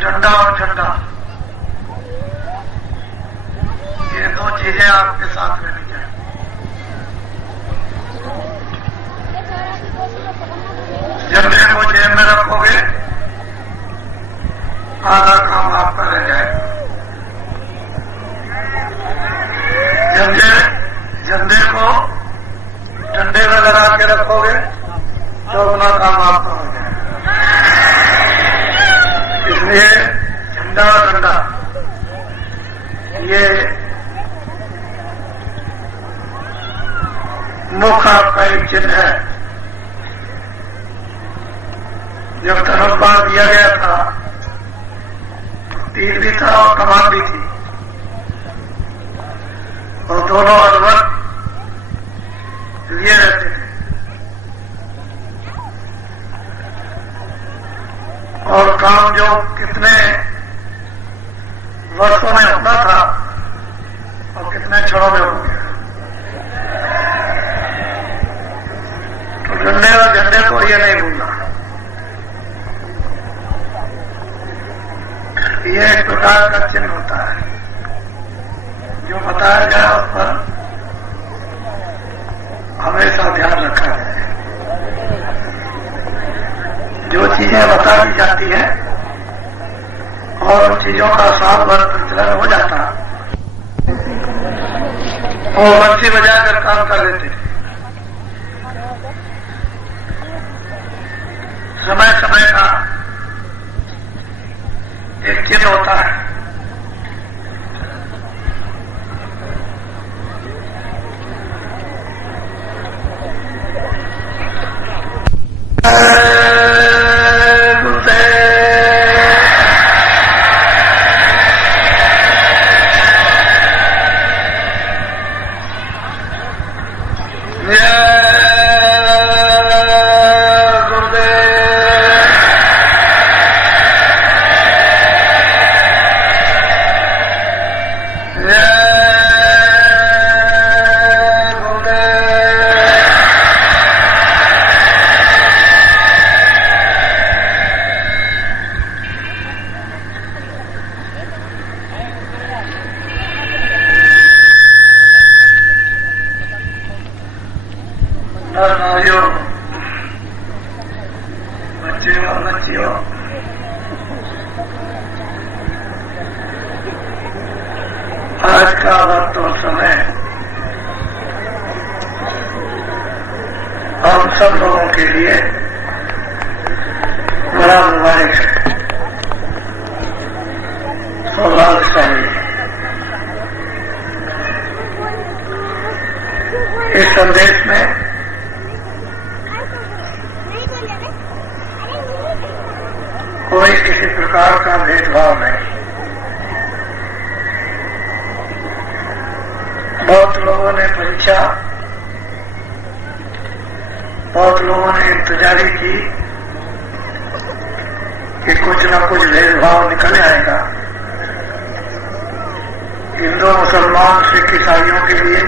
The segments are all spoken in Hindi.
डंडा और झंडा, ये दो चीजें आपके साथ रहनी चाहिए। झंडे को जेब में रखोगे, आधा काम आपका रह जाएगा। झंडे को डंडे में लगा के रखोगे तो अपना काम आपका हो जाएगा। इसलिए झंडा और डंडा ये मुख आपका एक चिन्ह है। जब धनुष दिया गया था, तीर भी था और कमान भी थी, और दोनों अलवर लिए रहते थे। और काम जो कितने वर्षों में होता था और कितने क्षणों में हो गया। तो डंडे और झंडे को ये नहीं भूलना। ये एक प्रकार का चिन्ह होता है जो बताया गया, उस पर हमेशा ध्यान रखा जाए। जो चीजें बता दी जाती हैं और उन चीजों का साल भर प्रचलन हो जाता, और बंसी बजाकर काम कर लेते। समय समय का एक चिन्ह होता है। बच्चियों, आज का वक्त और समय हम सब लोगों के लिए बड़ा मुबारक है, सौभाग्यशाली है। इस संदेश में कोई किसी प्रकार का भेदभाव नहीं। बहुत लोगों ने परीक्षा, बहुत लोगों ने इंतजारी की कि कुछ न कुछ भेदभाव निकल आएगा। हिंदू, मुसलमान, सिख, ईसाइयों के लिए,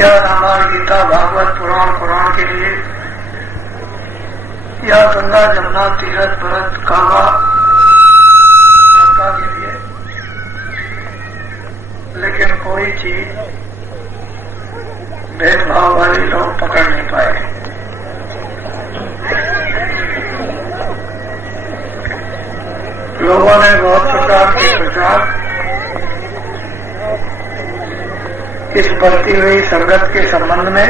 या रामायण, गीता, भागवत, पुराण, कुरान के लिए, या गंगा, जमुना, तीरथ, भरत, काबा, मक्का के लिए, लेकिन कोई चीज भेदभाव वाले लोग पकड़ नहीं पाए। लोगों ने बहुत प्रकार के प्रचार इस बढ़ती हुई संगत के संबंध में,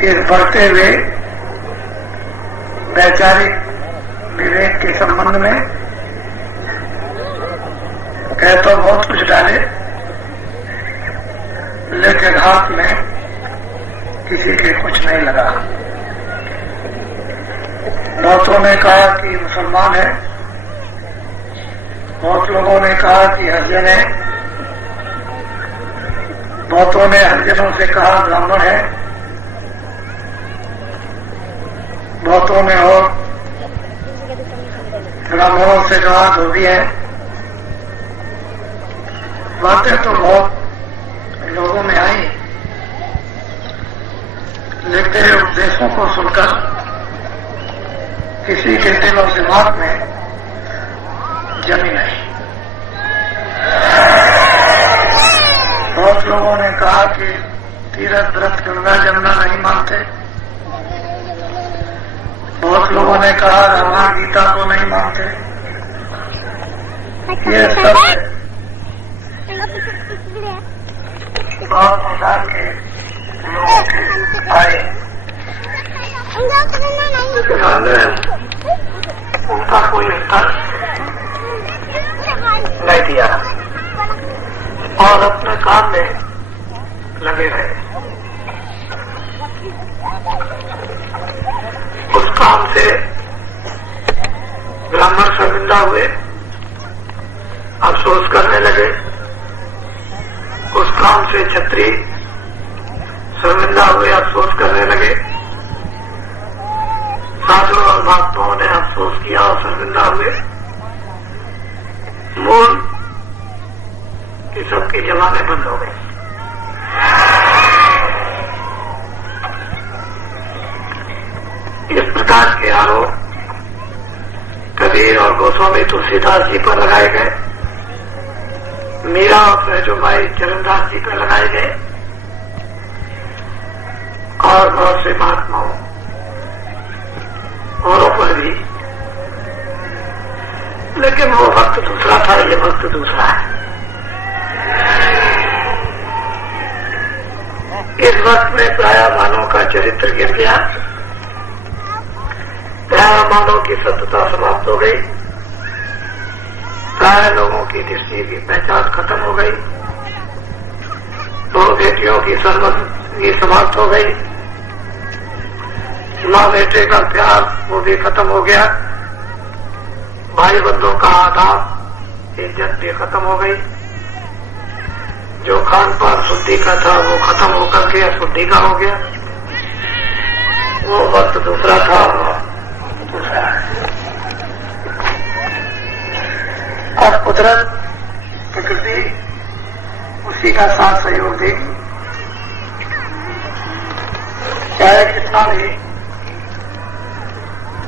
इस बढ़ते हुए वैचारिक विवेक के संबंध में कह तो बहुत कुछ डाले, लेकिन हाथ में किसी के कुछ नहीं लगा। बहुतों ने कहा कि मुसलमान है, बहुत लोगों ने कहा कि हरिजन है, बहुतों ने हरिजनों से कहा ब्राह्मण है, बहुतों ने और ब्राह्मणों से कहा धोबी है। बातें तो बहुत लोगों में आई, लेकिन उपदेशों को सुनकर किसी के दिल और दिमाग में जमी नहीं। बहुत लोगों ने कहा कि तीरथ व्रत गंगा जमुना नहीं मानते। बहुत लोगों ने कहा रामायण गीता को नहीं मानते। ये सब बहुत प्रकार के लोगों के आए, उनका कोई उत्तर नहीं दिया और अपने काम में लगे रहे। उस काम से ब्राह्मण शर्मिंदा हुए, अफसोस करने लगे। उस काम से क्षत्रिय शर्मिंदा हुए, अफसोस करने लगे। साधुओं और भक्तों ने अफसोस किया और शर्मिंदा हुए। मूल की सबकी जमाने बंद हो गई। इस प्रकार के आरोप कबीर और गोस्वामी तुलसीदास जी पर लगाए गए, मीरा और सहजोबाई चरणदास जी पर लगाए गए और बहुत से महात्माओं औरों पर भी। लेकिन वो वक्त दूसरा था, ये वक्त दूसरा है। इस वक्त में प्राय मानव का चरित्र गिर गया, प्राय मानव की सत्यता समाप्त हो गई, प्राय लोगों की दृष्टि की पहचान खत्म हो गई, दो बेटियों की सर्वस्वी समाप्त हो गई, माँ बेटे का प्यार वो भी खत्म हो गया, भाई बंधुओं का आदाब इज्जत भी खत्म हो गई। जो खान पान शुद्धि का था वो खत्म होकर के अशुद्धि का हो गया। वो वक्त दूसरा था, दूसरा है। अब कुदरत प्रकृति उसी का साथ सहयोग देगी, चाहे कितना भी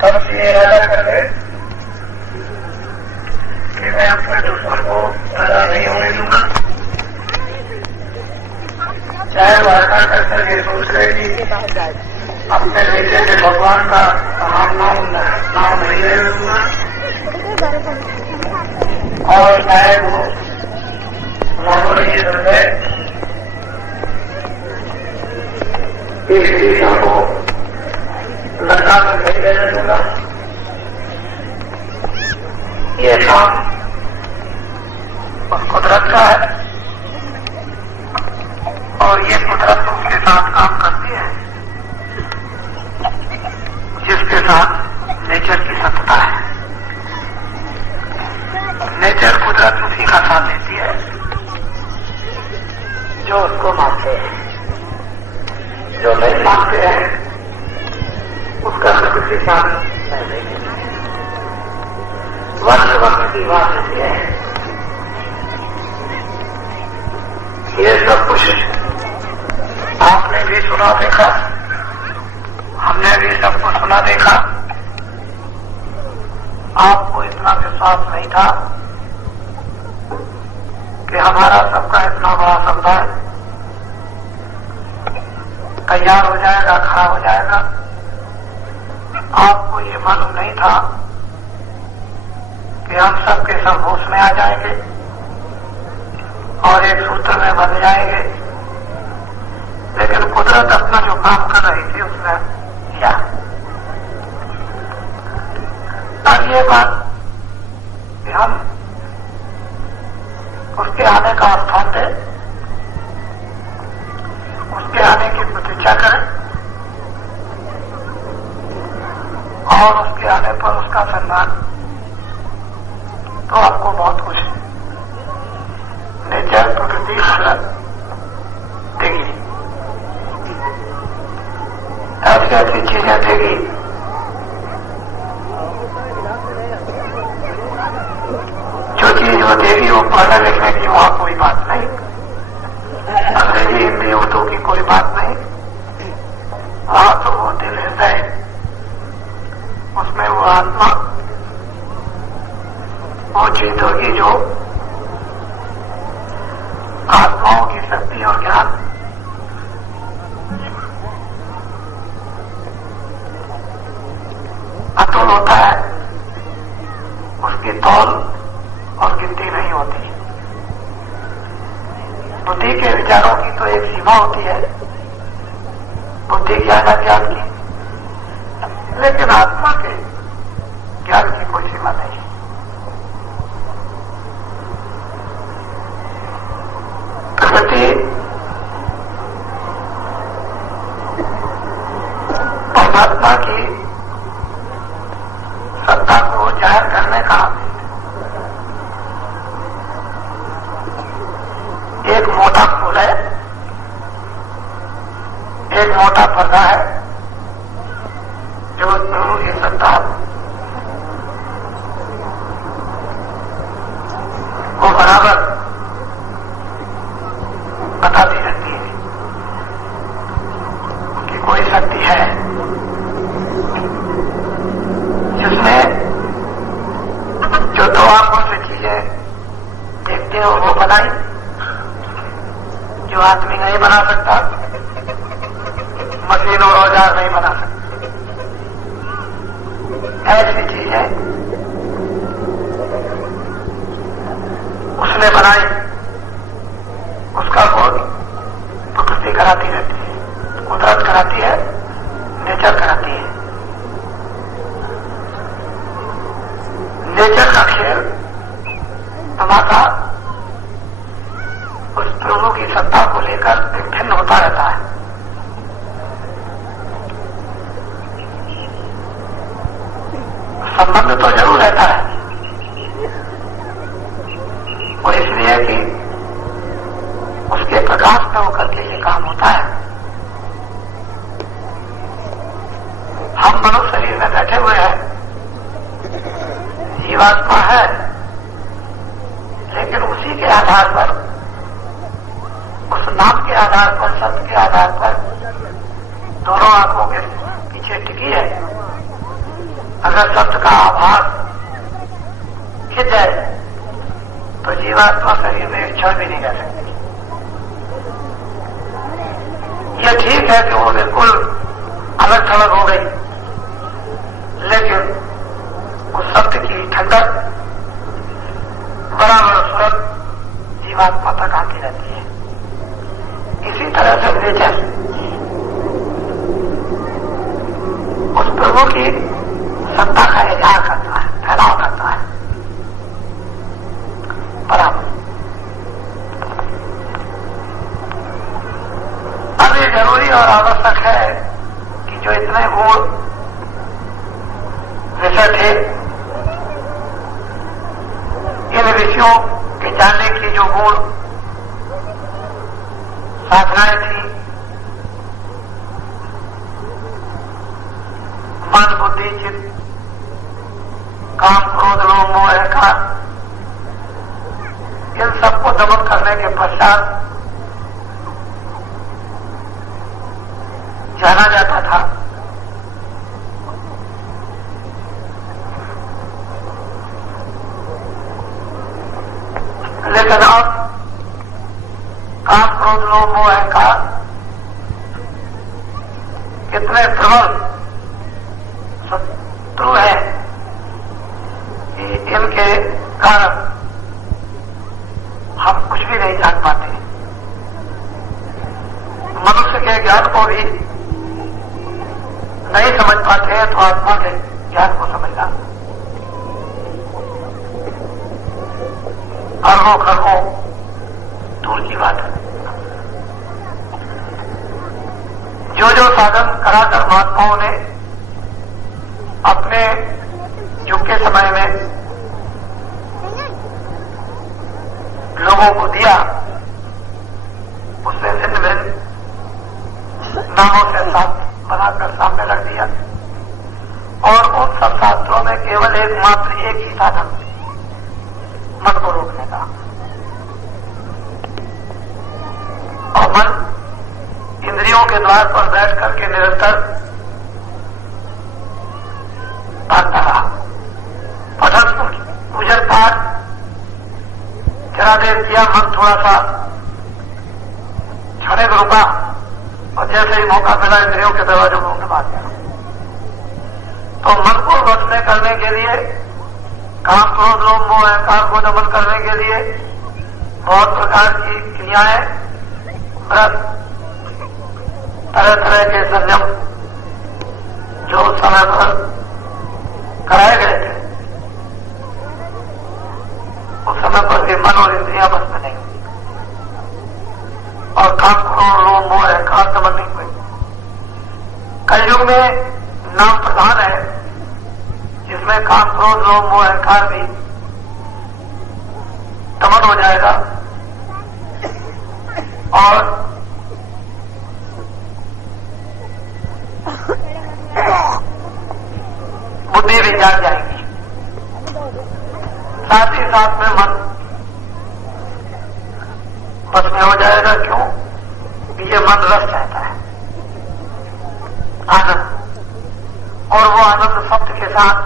तब से ये इरादा कर ले कि मैं अपने दुश्मन को पैदा नहीं होने दूंगा। चाहे वादा कर करके सोच रहे कि अपने बेटे से भगवान का नाम नहीं ले लूंगा, और चाहे वो ये समझे इस दिशा को लड़का में नहीं लेने दूंगा। ये काम उस कुदरत का है और ये कुदरत उसके साथ काम करती है जिसके साथ नेचर की सत्ता है। नेचर कुदरत उसी का साथ देती है जो उसको मानते हैं। जो नहीं मानते हैं उसका प्रकृति साथ नहीं देगी। वक्त की बात होती है। ये सब कुछ आपने भी सुना देखा, हमने भी सबको सुना देखा। आपको इतना विश्वास नहीं था कि हमारा सबका इतना बड़ा समुदाय तैयार हो जाएगा, खड़ा हो जाएगा। आपको ये मालूम नहीं था कि हम सबके सब होश में आ जाएंगे और एक सूत्र में बन जाएंगे। लेकिन कुदरत अपना जो काम कर रही थी उसने किया। अब ये बात कि हम उसके आने का स्थान दें, उसके आने की प्रतीक्षा करें और उसके आने पर उसका सम्मान, तो आपको बहुत कुछ नेचर प्रकृति देगी, ऐसी ऐसी चीजें देगी जो चीज वो देगी वो पढ़ने लिखने की वहां कोई बात नहीं, अंग्रेजी हिंदी उर्दू की कोई बात नहीं। वहां तो वो दिल हृदय उसमें वो आत्मा वो चीज होगी जो आत्माओं की शक्ति और ज्ञान अतुल होता है, उसकी तौल और गिनती नहीं होती। बुद्धि के विचारों की तो एक सीमा होती है, बुद्धि ज्ञान अज्ञान की, लेकिन आत्मा के ज्ञान की कोई सीमा नहीं। प्रकृति परमात्मा की सत्ता को जाहिर करने का एक मोटा फूल है, एक मोटा पर्दा है जो प्रभु की सत्ता को बराबर बताती रहती है कि कोई शक्ति है जिसने जो दो आंखों से चीजें देखते हो वो बनाई, जो आदमी नहीं बना सकता, मशीन और औजार नहीं बना सकता। ऐसी चीजें उसने बनाई, उसका खोज प्रकृति कराती रहती है, कुदरत कराती है, नेचर कराती है। नेचर का खेल तमाशा उस प्रभु की सत्ता को लेकर भिन्न होता रहता है। संबंध तो जरूर रहता है, और इसलिए कि उसके प्रकाश में होकर के ये काम होता है। हम मनुष्य शरीर में बैठे हुए हैं, जीवात्मा है, लेकिन उसी के आधार पर, उस नाम के आधार पर, शब्द के आधार पर दोनों आंखों के पीछे टिकी है। अगर शब्द का आभास खिंच जाए तो जीवात्मा शरीर में एक क्षण भी नहीं रह सकती। यह ठीक है कि वो बिल्कुल अलग थलग हो गई, लेकिन उस शब्द की ठंडक बराबर सूरत जीवात्मा तक आती रहती है। इसी तरह से नेचर उस प्रभु की सत्ता का इजहार करता है, फैलाव करता है बराबर। अब ये जरूरी और आवश्यक है कि जो इतने गुण विषय थे, इन विषयों के जानने की जो गुण साधनाएं थी, मन बुद्धि चित्त काम क्रोध लोभ मोह अहंकार, इन सबको दमन करने के पश्चात जाना जाता था लेकिन अब काम क्रोध लोभ मोह अहंकार कितने प्रबल शत्रु है कि इनके कारण हम कुछ भी नहीं जान पाते। मनुष्य के ज्ञान को भी नहीं समझ पाते हैं तो आत्मा के ज्ञान को समझना अरबों खरबों दूर की बात है। जो जो साधन कराकर महात्माओं ने अपने युग के समय में लोगों को दिया, उससे भिन्न भिन्न नामों से शास्त्र बनाकर सामने रख दिया, और उन सब शास्त्रों में केवल एकमात्र एक ही साधन, मन को रोकने का। और मन इंद्रियों के द्वार पर बैठ करके निरंतर भागता रहा। जरा देर किया, मन थोड़ा सा क्षणिक रुका और जैसे ही मौका मिला इंद्रियों के दरवाजों में उठवा दिया। तो मन को वश में करने के लिए, काम क्रोध लोभ मोह अहंकार को दमन करने के लिए बहुत प्रकार की क्रियाएं, व्रत, तरह तरह के संयम जो समय पर कराए गए थे, उस समय पर भी मन और इंद्रियां बस में नहीं हुई और काम क्रोध लोभ मोह अहंकार दमन नहीं हुई। कलयुग में नाम प्रधान है जिसमें काम क्रोध लोभ मोह अहंकार भी दमन हो जाएगा और बुद्धि भी जाग जाएगी। साथ ही साथ में मन बस में हो जाएगा। क्यों? ये मन रस चाहता है, आनंद, और वो आनंद शब्द के साथ,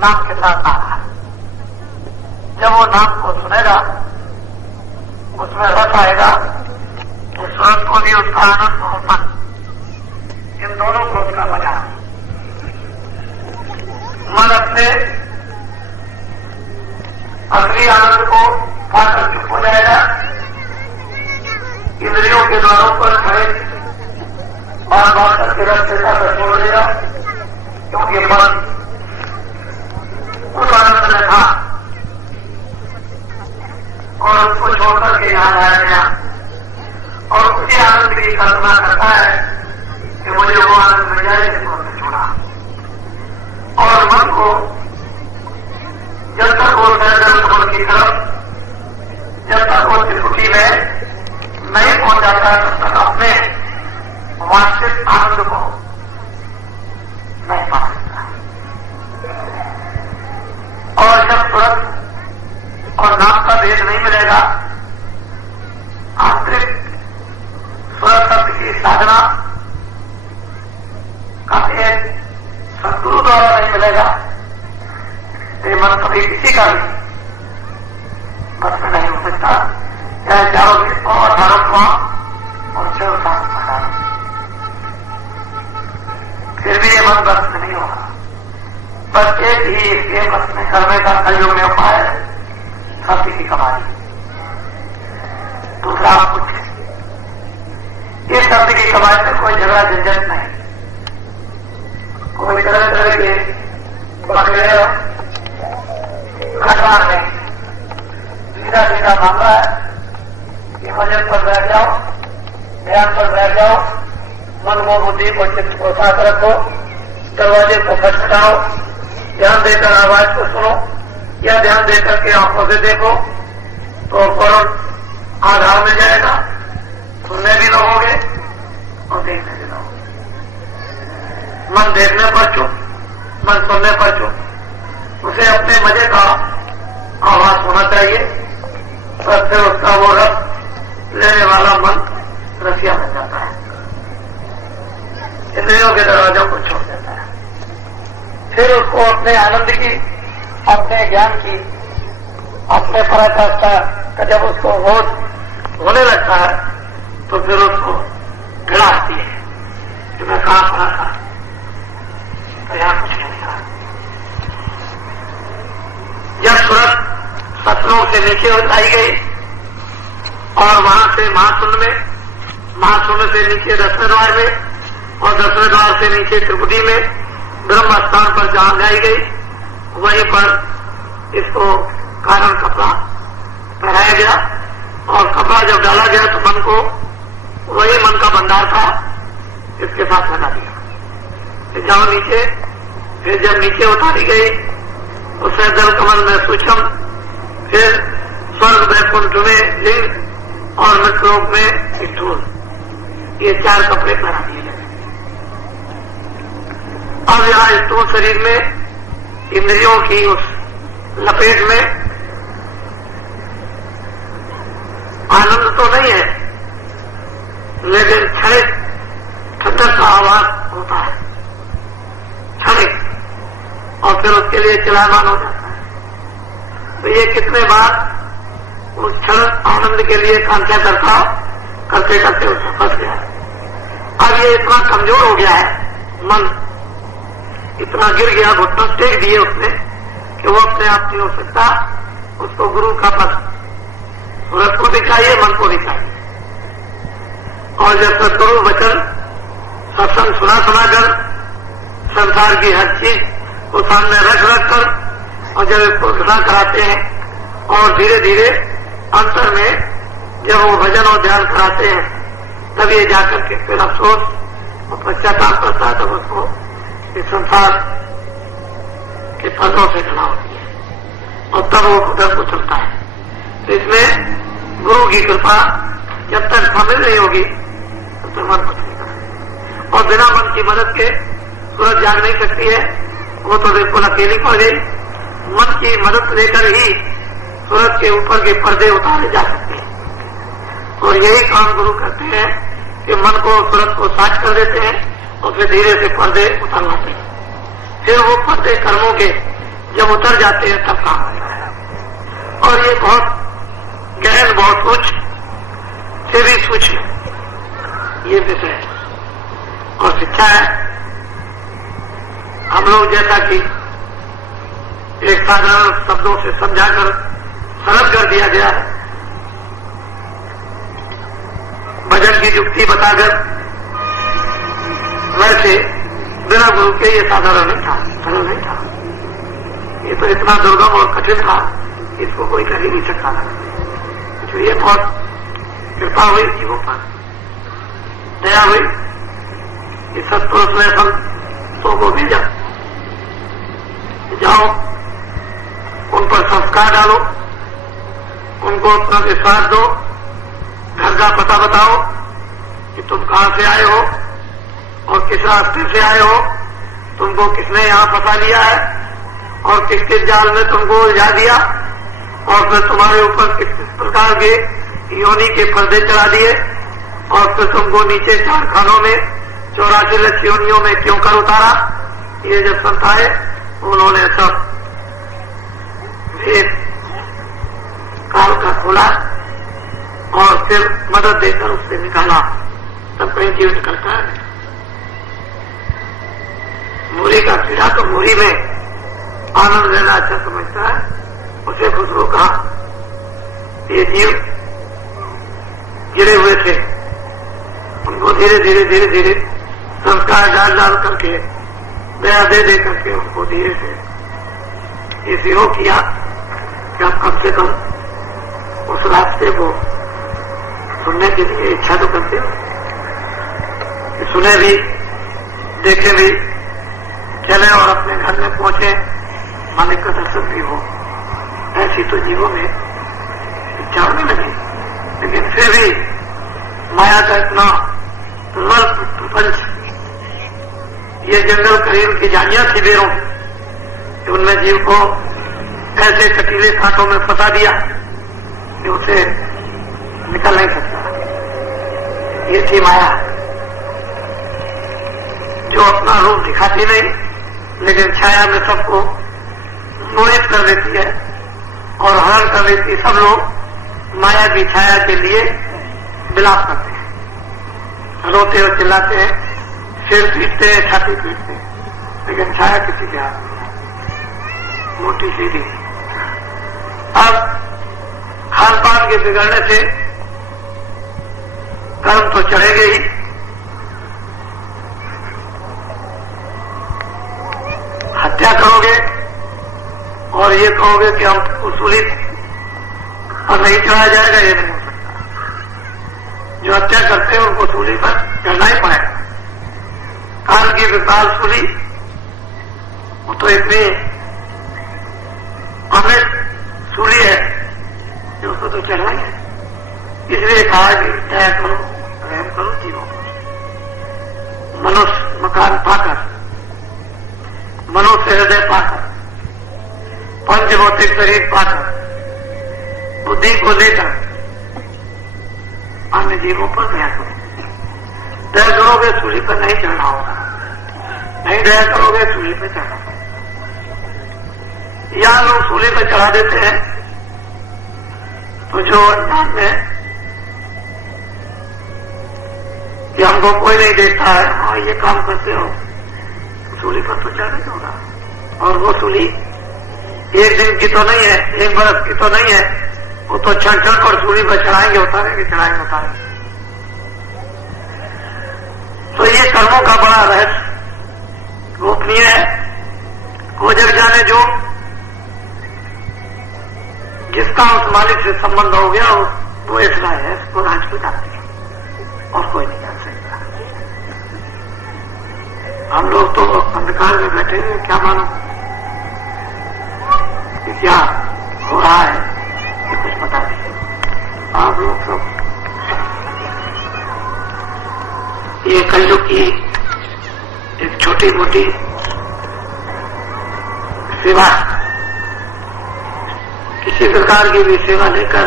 नाम के साथ आ रहा है। जब वो नाम को सुनेगा, उसमें रस आएगा, उस रस को भी उसका आनंद और मन, इन दोनों को उसका मजा। मन अपने असली आनंद को पाकर चुप हो जाएगा, इंद्रियों के द्वारों पर खड़े बार बार करके रस्ते का छोड़ देगा, क्योंकि मन उस आनंद में था और उसको छोड़कर के यहां लाया गया और उसी आनंद की कल्पना करता है कि मुझे वो आनंद मिल जाए जिसको हमने छोड़ा। और मन को जब तक वो सर्जन की तरफ, जब तक वो त्रिपुटी में नहीं पहुंच जाता है, तब तक अपने वास्तविक आनंद को नहीं पा सकता। और जब तुरंत और नाम का भेद नहीं मिलेगा, आंतरिक स्वर शब्द की साधना का भेद सद्गुरु द्वारा नहीं मिलेगा, ये मन कभी किसी का भी बस में नहीं हो सकता। चाहे चारों को अठारह और चल साथ डालो, फिर भी ये मन बस में नहीं होगा। बस एक ही इसके बस में करने का कलयुग में उपाय है, शक्ति की कमाई। दूसरा आप पूछे, इस शब्द की कमाई में कोई झगड़ा झंझट नहीं, कोई तरह तरह के बकरे घटना नहीं, सीधा सीधा मामला है कि वजन पर बैठ जाओ, ध्यान पर बैठ जाओ, मन को बुद्धि को चित्त को साथ रखो, दरवाजे को खटखटाओ, ध्यान देकर आवाज को सुनो या ध्यान देकर के आंखों से देखो तो फौरन आधार में जाएगा। सुनने भी लगोगे और देखने भी लगोगे। मन देखने पर चुप, मन सुनने पर चुप, उसे अपने मजे का आवाज होना चाहिए और फिर उसका वो रस लेने वाला मन रसिया बन जाता है, इंद्रियों के दरवाजों को छोड़ देता है। फिर उसको अपने आनंद की, अपने ज्ञान की, अपने पराकाष्ठा का जब उसको बोध होने लगता है तो फिर उसको घृणा आती है कि मैं कहां पड़ा था, तो यहां कुछ नहीं था। जब सूरत सतलों से नीचे उतारी गई और वहां से महाशून्य से नीचे 10वें द्वार में और 10वें द्वार से नीचे त्रिपुटी में ब्रह्म स्थान पर जहां लाई गई, वहीं पर इसको कारण कपड़ा पहनाया गया और कपड़ा जब डाला गया तो मन को, वही मन का भंडार था, इसके साथ लगा दिया। जाओ नीचे, फिर जब नीचे उतारी गई उससे जल कमल में सूक्ष्म, फिर स्वर्ग वैकुंठ में लिंग और मृतलोक में स्थूल, ये 4 कपड़े पहना दिए गए। अब यहाँ स्थूल शरीर में इंद्रियों की उस लपेट में आनंद तो नहीं है, लेकिन क्षणिक ठंडक का आवाज होता है, क्षणिक, और फिर उसके लिए चलायमान हो जाता है। तो ये कितने बार उस क्षण आनंद के लिए कांक्षा करता, करते करते उसमें फंस गया। अब ये इतना कमजोर हो गया है, मन इतना गिर गया, घुटना टेक दिए उसने कि वो अपने आप नहीं हो सकता। उसको गुरु का पद, सूरत को भी चाहिए, मन को भी चाहिए। और जब सदगुरु वचन सत्संग सुनाकर संसार की हर चीज को सामने रख कर और जब इसको सुना कराते हैं और धीरे धीरे अंतर में जब वो भजन और ध्यान कराते हैं, तब ये जाकर के फिर अफसोस और पश्चाताप करता है, तब उसको इस संसार के फंदों से घना होती है और तब वो उधर को चलता है। तो इसमें गुरु की कृपा जब तक शामिल नहीं होगी तब तक मन बचेगा। और बिना मन की मदद के सूरज जाग नहीं सकती है, वो तो बिल्कुल अकेली पड़ गई। मन की मदद लेकर ही सूरज के ऊपर के पर्दे उतारे जा सकते हैं। और यही काम गुरु करते हैं कि मन को, सूरज को साफ कर देते हैं और फिर धीरे से पर्दे उतरवाते हैं। फिर वो पर्दे कर्मों के जब उतर जाते हैं तब काम होता है। और ये बहुत गहन, बहुत उच्च से भी सूक्ष्म ये विषय है और शिक्षा है। हम लोग जैसा कि एक साधारण शब्दों से समझाकर सरल कर दिया गया है, भजन की युक्ति बताकर, वैसे बिना गुरु के ये साधारण नहीं था, सरल नहीं था। ये तो इतना दुर्गम और कठिन था, इसको कोई कर ही नहीं सकता था। इसलिए बहुत कृपा हुई जीवों पर, दया हुई कि सत्पुरुष ने संतों को भेजा, जाओ उन पर संस्कार डालो, उनको अपना विश्वास दो, घर का पता बताओ कि तुम कहां से आए हो और किस रास्ते से आए हो, तुमको किसने यहां फंसा लिया है और किस किस जाल में तुमको उलझा दिया और फिर तुम्हारे ऊपर किस किस प्रकार के योनि के पर्दे चढ़ा दिए और फिर तुमको नीचे 4 खानों में 84 लक्ष योनियों में क्यों कर उतारा। ये जब संताए उन्होंने सब भेद काल का खोला और फिर मदद देकर उससे निकाला, तब कहीं जीवित करता है। मूरी का कीड़ा तो मूरी में आनंद लेना अच्छा समझता है, उसे खुशबू कहा। ये जीव गिरे हुए थे, उनको धीरे धीरे धीरे धीरे संस्कार डाल डाल करके, दया दे दे करके उनको धीरे से ये सिरो किया कि आप कम से कम उस रास्ते को सुनने के लिए इच्छा तो करते हो, सुने भी, देखे भी, चले और अपने घर में पहुंचे, मालिक का दर्शन भी हो। ऐसी तो जीवों में इच्छा होने लगी, लेकिन फिर भी माया का इतना दुर्बल प्रपंच, ये जंगल करीब की जानियां थी बेरों कि उनमें जीव को ऐसे कटीले कांटों में फंसा दिया कि उसे निकल नहीं सकता। ये थी माया, जो अपना रूप दिखाती नहीं लेकिन छाया में सबको मोहित कर देती है और हरण कर लेती है। सब लोग माया की छाया के लिए विलाप करते हैं, रोते और चिल्लाते हैं, सिर पीटते हैं, छाती पीटते हैं, लेकिन छाया किसी के हाथ में मोटी सीधी। अब खान पान के बिगड़ने से कर्म तो चढ़ेगे ही, हत्या करोगे और ये कहोगे कि हम उसूली और नहीं चढ़ाया जाएगा, ये नहीं हो सकता। जो हत्या करते हैं उनको सूली पर चढ़ना ही पड़ेगा। काल की विशाल सूली वो तो इतनी अमित सूली है कि उसको तो चढ़ना ही है। इसलिए कहा कि दया करो, रहम करो जीवों को। मनुष्य मकान पाकर, मनुष्य हृदय पाकर, पंचभौतिक शरीर पाकर, बुद्धि को लेकर अन्य जीवों पर दया करो। दया करोगे सूली पर नहीं चढ़ना होगा, नहीं दया करोगे सूली पर चढ़ना होगा। या लोग सूली पर चढ़ा देते हैं तो जो अज्ञान में कि हमको कोई नहीं देखता है, हाँ ये काम करते हो, सूली पर तो चढ़ नहीं होगा। और वो सूली एक दिन की तो नहीं है, एक बरस की तो नहीं है, वो तो क्षण क्षण पर सूली पर चढ़ाएंगे उतारेंगे, चढ़ाएंगे उतारेंगे। तो ये कर्मों का बड़ा रहस्य गोपनीय है। वो जग जाने जो जिसका उस मालिक से संबंध हो गया वो ऐसा है, वो राज को जानते हैं और कोई नहीं जान सकता। हम लोग तो अंधकार में बैठे हैं, क्या मालूम कि क्या हो रहा है, ये कुछ पता नहीं। आप लोग सब ये कलयुग की एक छोटी मोटी सेवा, किसी प्रकार की भी सेवा लेकर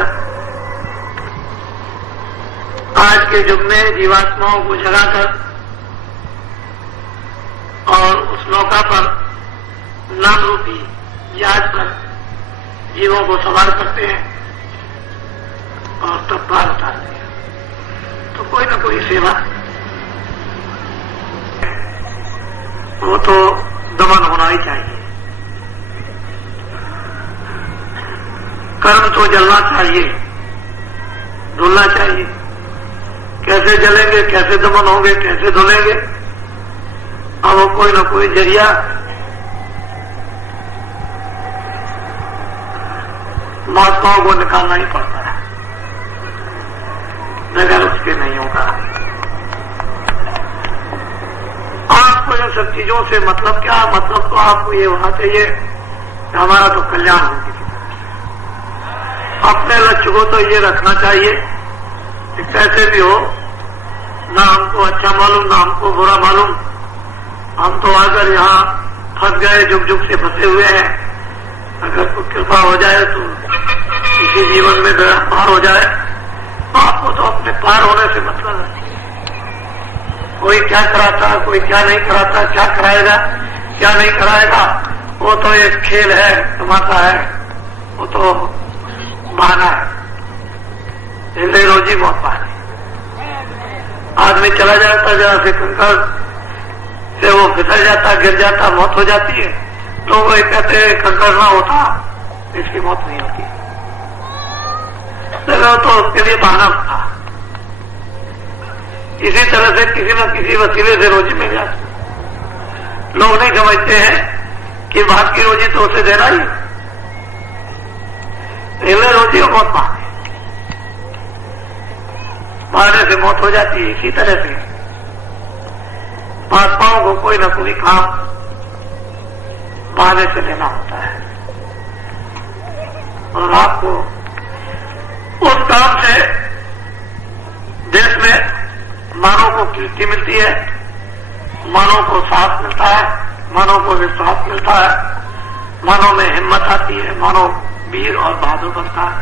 आज के युग में जीवात्माओं को जगाकर और उस नौका पर नाम रूपी जहाज पर जीवों को सवार करते हैं और तब पार उतारते हैं। तो कोई न कोई सेवा वो तो दमन होना ही चाहिए। कर्म तो जलना चाहिए, धुलना चाहिए। कैसे जलेंगे, कैसे दमन होंगे, कैसे धुलेंगे, अब वो कोई न कोई जरिया महात्माओं को निकालना ही पड़ता है, मगर उसके नहीं होगा। आपको इन सब चीजों से मतलब क्या? मतलब तो आपको ये होना चाहिए कि हमारा तो कल्याण हो किसी तरह। अपने लक्ष्य को तो ये रखना चाहिए कि कैसे भी हो, ना हमको अच्छा मालूम ना हमको बुरा मालूम, हम तो आकर यहाँ फंस गए, जुग जुग से फंसे हुए हैं। अगर कोई कृपा हो जाए तो किसी जीवन में पार हो जाए। आपको तो अपने पार होने से मतलब है। कोई क्या कराता, कोई क्या नहीं कराता, क्या कराएगा क्या नहीं कराएगा, वो तो एक खेल है, तमाशा है, वो तो बहाना है। जिंदगी रोजी मौत पानी। आदमी चला जाता जरा से कंकर से वो फिसल जाता, गिर जाता, मौत हो जाती है, तो वो कहते हैं कंकर ना होता इसकी मौत नहीं होती। तो उसके लिए बहाना था। इसी तरह से किसी न किसी वसीले से रोजी मिल जाती। लोग नहीं समझते हैं कि बात की रोजी तो उसे देना ही, पहले रोजी और मौत मारने से मौत हो जाती है। इसी तरह से महात्माओं को कोई न कोई काम बहाने से लेना होता है और आपको उस काम से देश में मानव को कीर्ति मिलती है, मानव को साथ मिलता है, मानव को विश्वास मिलता है, मानव में हिम्मत आती है, मानव वीर और बहादुर बनता है,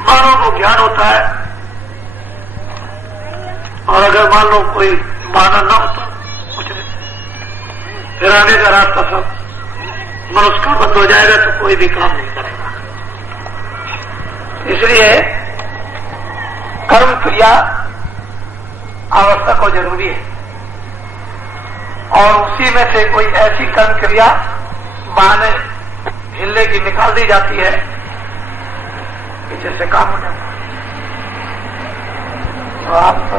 मानव को ज्ञान होता है। और अगर मान लो कोई बहाना ना हो तो कुछ नहीं, फिर आगे का रास्ता सब मनुष्य का बंद हो जाएगा, तो कोई भी काम नहीं करेगा। इसलिए कर्म क्रिया आवश्यक और जरूरी है, और उसी में से कोई ऐसी कर्म क्रिया बहाने हिलने की निकाल दी जाती है कि जिससे काम हो जाता है। तो आप तो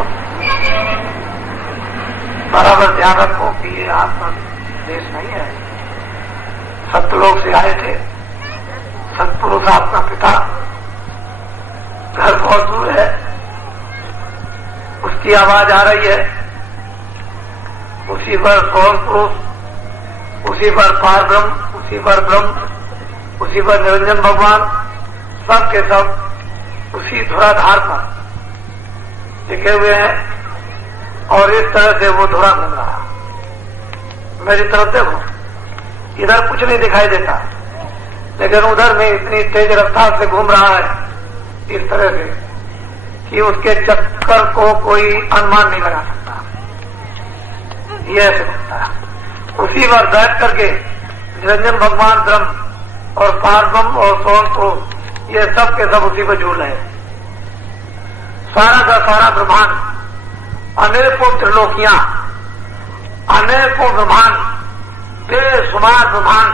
बराबर ध्यान रखो कि ये आपका देश नहीं है। सत्यलोक से आए थे सत्पुरुष, आपका पिता घर बहुत दूर है, उसकी आवाज आ रही है, उसी पर कौन पुरुष, उसी पर पार ब्रह्म, उसी पर ब्रह्म, उसी पर निरंजन भगवान, सब के सब उसी धुराधार पर टिके हुए हैं। और इस तरह से वो धुरा घूम रहा। मेरी तरफ देखो, इधर कुछ नहीं दिखाई देता, लेकिन उधर में इतनी तेज रफ्तार से घूम रहा है इस तरह से कि उसके चक्कर को कोई अनुमान नहीं लगा सकता। ये ऐसे घूमता है। उसी पर बैठ करके निरंजन भगवान ब्रह्म और पार ब्रह्म और सोन को ये सब के सब उसी पर जुड़ रहे। सारा का सारा ब्रह्मांड, अनेकों त्रिलोकियां, अनेकों ब्रह्मांड, बेशुमार ब्रह्मांड,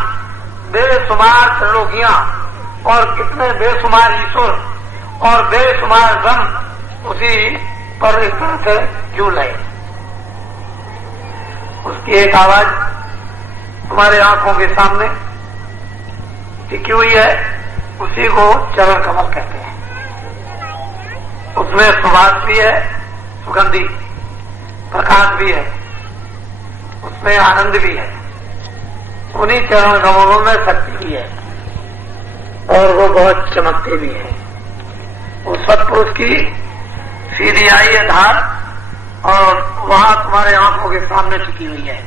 बेशुमार त्रिलोकियां और कितने बेशुमार ईश्वर और बेशुमार ब्रह्म उसी पर इस तरह से जुड़ रहे। उसकी एक आवाज हमारे आंखों के सामने टिकी हुई है, उसी को चरण कमल कहते हैं। उसमें सुवास भी है, सुगंधी प्रकाश भी है, उसमें आनंद भी है, उन्हीं चरण कमलों में शक्ति भी है और वो बहुत चमकते भी है। उस सत्पुरुष की सीधी आई है धार और वहां तुम्हारे आंखों के सामने टिकी हुई है।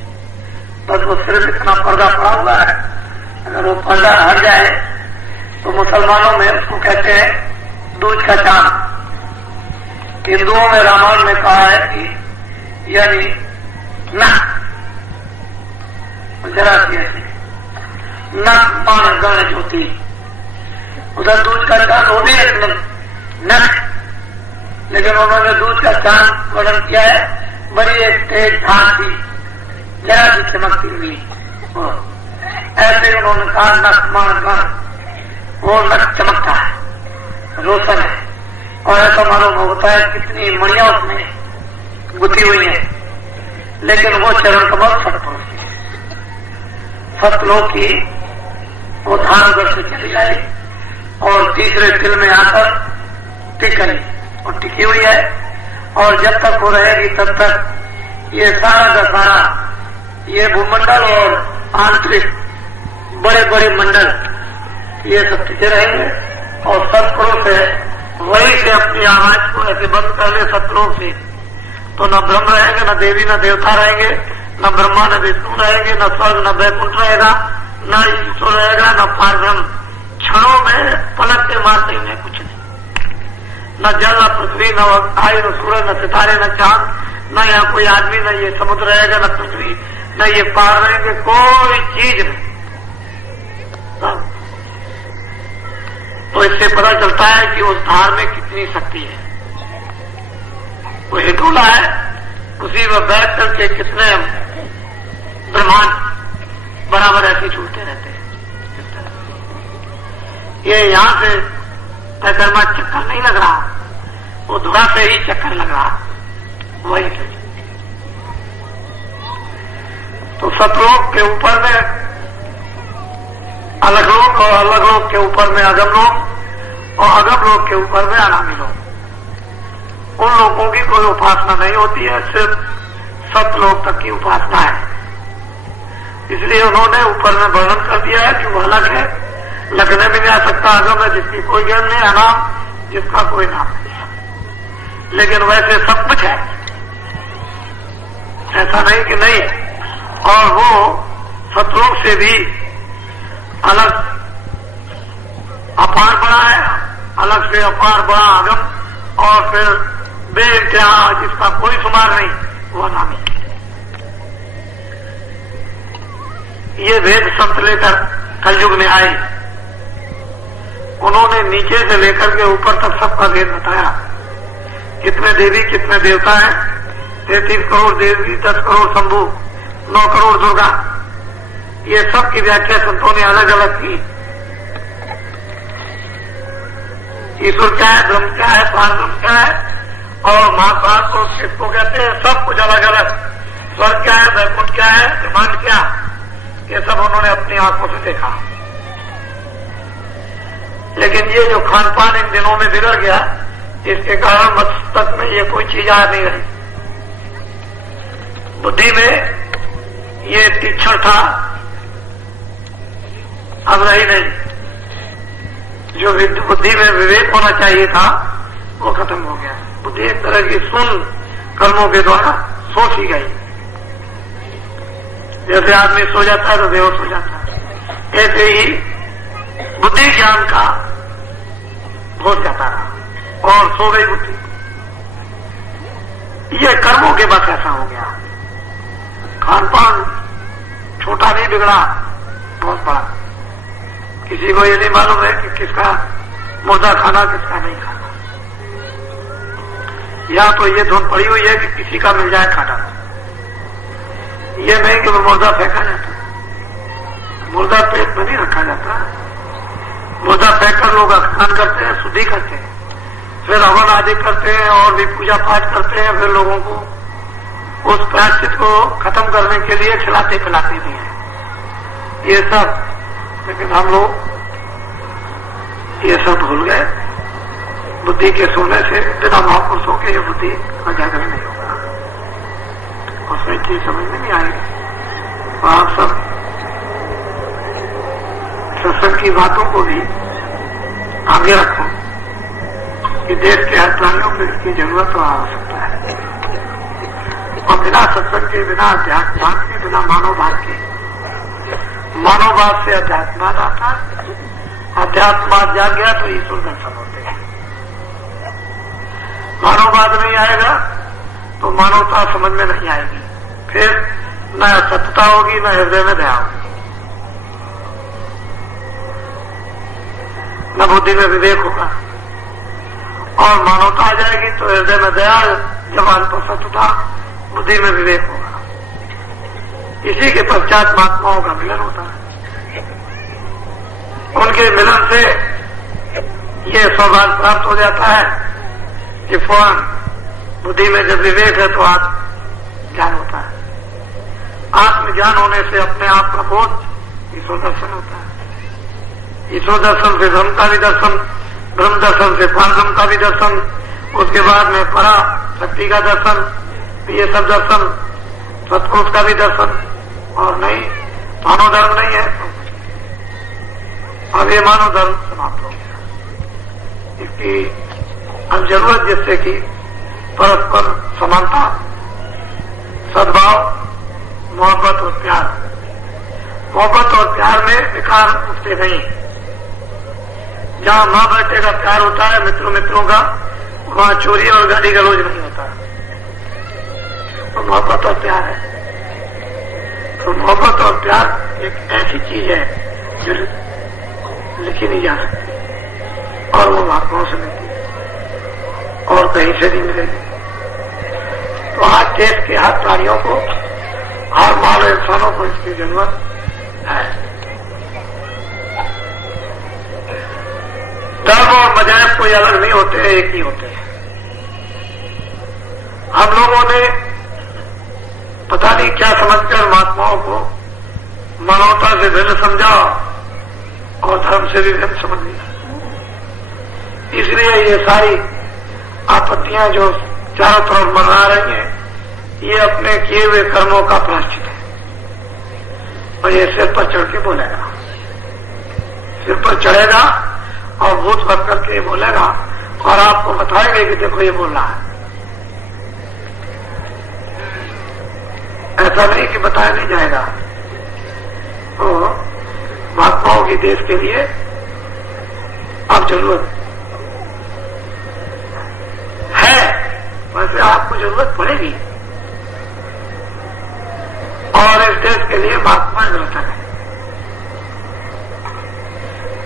बस वो सिर्फ इतना पर्दा पड़ा हुआ है, अगर वो पर्दा हट जाए तो मुसलमानों में उसको कहते हैं दूज का चांद। हिंदुओं में रामायण में कहा है कि यानी नख जरा सी ऐसी नख मान गण ज्योति, उधर दूज का चांद हो भी नख, लेकिन उन्होंने दूज का चांद वर्णन किया है बड़ी एक तेज धार थी, जरा सी चमकती हुई। ऐसे उन्होंने कहा नख मान गण, वो नख चमकता है, रोशन है और ऐसा मालूम होता है कितनी मणियां उसमें गुथी हुई है। लेकिन वो चरण कमल सत्पुरुष की, सतलोक की वो धार उधर से चली आई और तीसरे दिल में आकर टिक गई और टिकी हुई है। और जब तक वो रहेगी तब तक ये सारा का सारा ये भूमंडल और आंतरिक बड़े बड़े मंडल ये सब टिके रहेंगे। और सत्पुरुष से वही से अपनी आवाज को ऐसे बंद कर ले सत्पुरुष से, तो न ब्रह्म रहेंगे, न देवी, न देवता रहेंगे, न ब्रह्मा, न विष्णु रहेंगे, न स्वर्ग, न वैकुंठ रहेगा, न ईश्वर रहेगा, न पारब्रह्म। क्षणों में पलक के मारते उन्हें कुछ नहीं, न जल, न पृथ्वी, न आयु, न सूरज, न सितारे, न चांद, न यहाँ कोई आदमी, न ये समुद्र रहेगा, न पृथ्वी, न ये पार रहेंगे, कोई चीज नहीं। तो इससे पता चलता है कि उस धार में कितनी शक्ति है। वो हिटोला है, उसी में बैठ करके कितने ब्रह्मांड बराबर ऐसे छूटते रहते हैं। ये यहां से पैकर्मा चक्कर नहीं लग रहा, वो धुरा से ही चक्कर लग रहा, वही से। तो सतलोक के ऊपर में अलग लोक और अलग लोक के ऊपर में अगम लोक और अगम लोक के ऊपर में अनामी लोक। उन लोगों की कोई उपासना नहीं होती है, सिर्फ सतलोक तक की उपासना है। इसलिए उन्होंने ऊपर में वर्णन कर दिया है कि वो अलग है, लगने भी नहीं आ सकता, अगम है जिसकी कोई ज्ञान नहीं, अनाम जिसका कोई नाम नहीं। लेकिन वैसे सब कुछ है, ऐसा नहीं कि नहीं। और वो सतलोक से भी अलग अपार बड़ा है, अलग से अपार बड़ा आगम और फिर बेइंतहा जिसका कोई शुमार नहीं, वो अनामी। ये वेद संत लेकर कलयुग में आए, उन्होंने नीचे से लेकर के ऊपर तक सबका भेद बताया। कितने देवी कितने देवता हैं, 33 करोड़ देवी, 10 करोड़ शंभु, 9 करोड़ दुर्गा, ये सब की व्याख्या संतों ने अलग अलग की। ईश्वर क्या है, ब्रह्म क्या है, पारब्रह्म क्या है और महाभारत को किसको कहते हैं, सब कुछ अलग अलग। स्वर्ग क्या है, वैकुंठ क्या है, ब्रह्मांड क्या, ये सब उन्होंने अपनी आंखों से देखा। लेकिन ये जो खान पान इन दिनों में बिगड़ गया, इसके कारण मस्तक में ये कोई चीज आ नहीं रही। बुद्धि में ये तीक्ष्ण था, अब रही नहीं। जो बुद्धि में विवेक होना चाहिए था वो खत्म हो गया। बुद्धि एक तरह की सुन कर्मों के द्वारा सोच ही गई। जैसे आदमी सो जाता है तो बेहोश हो जाता है, ऐसे ही बुद्धि ज्ञान का हो जाता रहा और सो गई बुद्धि। ये कर्मों के बस ऐसा हो गया। खान पान छोटा नहीं बिगड़ा, बहुत बड़ा। किसी को ये नहीं मालूम है कि किसका मुर्दा खाना किसका नहीं खाना। यहाँ तो ये धुन पड़ी हुई है कि किसी का मिल जाए खाना, ये नहीं कि वो मुर्दा फेंका जाता। मुर्दा पेट में नहीं रखा जाता, मुर्दा फेंककर लोग स्नान करते हैं, शुद्धि करते हैं, फिर हवन आदि करते हैं और भी पूजा पाठ करते हैं, फिर लोगों को उस प्रायश्चित को खत्म करने के लिए खिलाते पिलाते भी हैं ये सब। लेकिन हम लोग ये सब भूल गए। बुद्धि के सोने से बिना महापुरुषों के ये बुद्धि उजागर नहीं होगा, उसमें चीज समझ में नहीं आएगी। और आप सब सत्संग की बातों को भी आगे रखो कि देश के हर प्राणियों को इसकी जरूरत और आवश्यकता है। और बिना सत्संग के, बिना अध्यात्म के, बिना मानववाद के, मानववाद से अध्यात्मवाद आता, अध्यात्मवाद जाग गया तो ईश्वर दर्शन होते हैं। मानववाद नहीं आएगा तो मानवता समझ में नहीं आएगी, फिर न सत्यता होगी, न हृदय में दया होगी, न बुद्धि में विवेक होगा। और मानवता आ जाएगी तो हृदय में दया, जबान पर सत्यता, बुद्धि में विवेक होगा। इसी के पश्चात महात्माओं का मिलन होता है। उनके मिलन से ये सौभाग्य प्राप्त हो जाता है कि फौरन बुद्धि में जब विवेक है तो आत्म ज्ञान होता है। आत्मज्ञान होने से अपने आप का बोध ईश्वर दर्शन होता है। ईश्वर दर्शन से ब्रह्म का भी दर्शन, ब्रह्म दर्शन से पारब्रह्म का भी दर्शन, उसके बाद में परा शक्ति का दर्शन, ये सब दर्शन, सत्पुरुष का भी दर्शन। और नहीं, मानव धर्म नहीं है तो अब ये मानव धर्म समाप्त हो गया। इसकी अब जरूरत जिससे कि परस्पर समानता, सद्भाव, मोहब्बत और प्यार। मोहब्बत और प्यार में विकार उठते नहीं। जहां मां बेटे का प्यार होता है, मित्रों मित्रों का, वहां चोरी और गाली गलौज नहीं होता। तो मोहब्बत और प्यार है। तो मोहब्बत और प्यार एक ऐसी चीज है जो लिखी नहीं जा सकती, और वो महात्माओं से मिलती है और कहीं से नहीं मिलेगी। तो आज देश के हर प्राणियों को, हर मानव इंसानों को इसकी जरूरत है। धर्म और मजाक कोई अलग नहीं होते, एक ही होते हैं। हम लोगों ने पता नहीं क्या समझकर महात्माओं को मानवता से भिन्न समझा और धर्म से भी भिन्न समझ लिया। इसलिए ये सारी आपत्तियां जो चारों तरफ मंडरा रही हैं, ये अपने किए हुए कर्मों का प्रायश्चित है। और ये सिर पर चढ़ के बोलेगा, सिर पर चढ़ेगा और भूत भर करके बोलेगा और आपको बताएंगे कि देखो ये बोल रहा है। ऐसा नहीं कि बताया नहीं जाएगा। तो महात्माओं की देश के लिए अब जरूरत है, वैसे आपको जरूरत पड़ेगी। और इस देश के लिए महात्मा रतन है।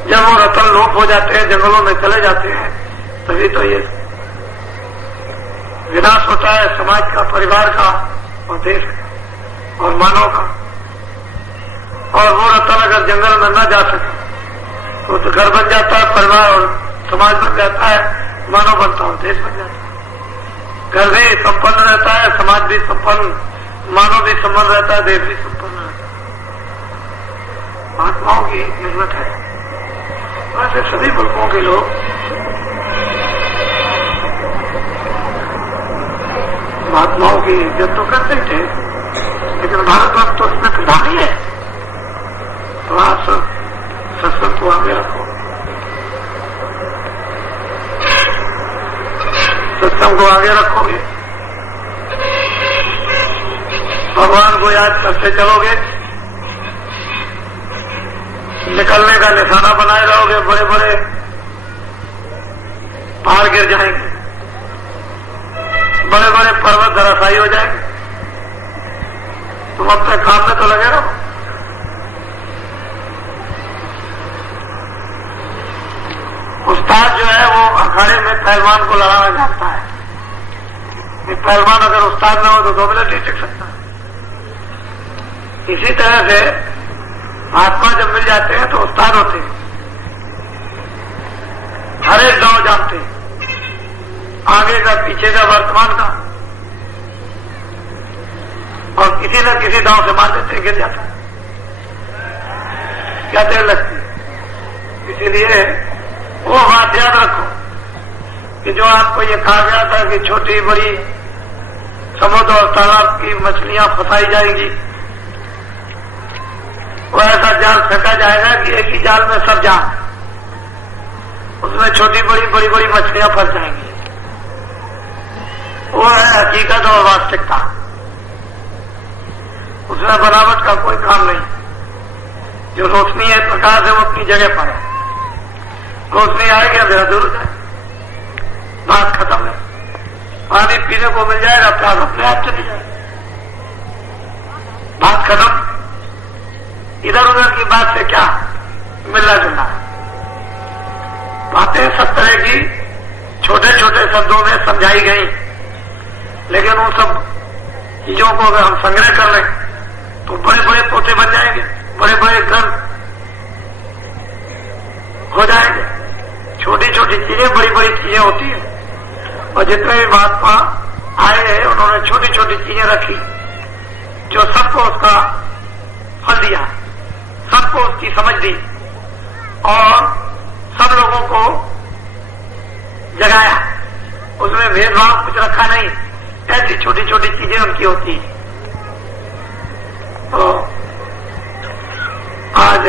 जब वो रतन लोप हो जाते हैं, जंगलों में चले जाते हैं, तभी तो ये विनाश होता है समाज का, परिवार का और देश का और मानव का। और वो रतन अगर जंगल में न जा सके तो घर बन जाता है, परिवार और समाज बन जाता है, मानव बनता है, देश बन जाता है। घर भी संपन्न रहता है, समाज भी संपन्न, मानव भी संपन्न रहता है, देश भी संपन्न रहता है। महात्माओं की जरूरत है। वैसे सभी मुल्कों के लोग महात्माओं की इज्जत तो करते थे, लेकिन भारतवर्ष तो इसमें प्रधान ही है। तो आप सब सत्संग को आगे रखो, सत्संग को आगे रखोगे, भगवान को याद करते चलोगे, निकलने का निशाना बनाए रहोगे, बड़े बड़े पहाड़ गिर जाएंगे, बड़े बड़े पर्वत धराशायी हो जाएंगे। तुम अपने काम में तो लगे रहो। उस्ताद है मैं पहलवान को लड़ाना जानता है। पहलवान अगर उस्ताद न हो तो 2 मिनट नहीं टिक सकता। इसी तरह से महात्मा जब मिल जाते हैं तो उस्ताद होते हैं, हर एक गांव जानते हैं, आगे का, पीछे का, वर्तमान का, और किसी न किसी दांव से मार देते, गिर जाता है, क्या देर लगती है। इसीलिए वो बात याद रखो कि जो आपको ये कहा गया था कि छोटी बड़ी समुद्र और तालाब की मछलियां फंसाई जाएंगी, वो ऐसा जाल फेंका जाएगा कि एक ही जाल में सब जान, उसमें छोटी बड़ी बड़ी बड़ी मछलियां फंस जाएंगी। वो है हकीकत और वास्तविकता, उसमें बनावट का कोई काम नहीं। जो रोशनी है, प्रकाश है, वो अपनी जगह पर है। रोशनी आएगी, अंधेरा दूर हो जाए, बात खत्म है। पानी पीने को मिल जाएगा, प्यास अपने आप चली जाएगी, बात खत्म। इधर उधर की बात से क्या मिलना जुलना है। बातें सब तरह की छोटे छोटे शब्दों में समझाई गई, लेकिन उन सब चीजों को अगर हम संग्रह कर लें तो बड़े बड़े पोते बन जाएंगे, बड़े बड़े ग्रंथ हो जाएंगे। छोटी छोटी चीजें बड़ी बड़ी चीजें होती हैं, और जितने भी महात्मा आए हैं उन्होंने छोटी छोटी चीजें रखी जो सबको उसका फल दिया, सबको उसकी समझ दी और सब लोगों को जगाया। उसमें भेदभाव कुछ रखा नहीं, ऐसी छोटी छोटी चीजें उनकी होती हैं। तो आज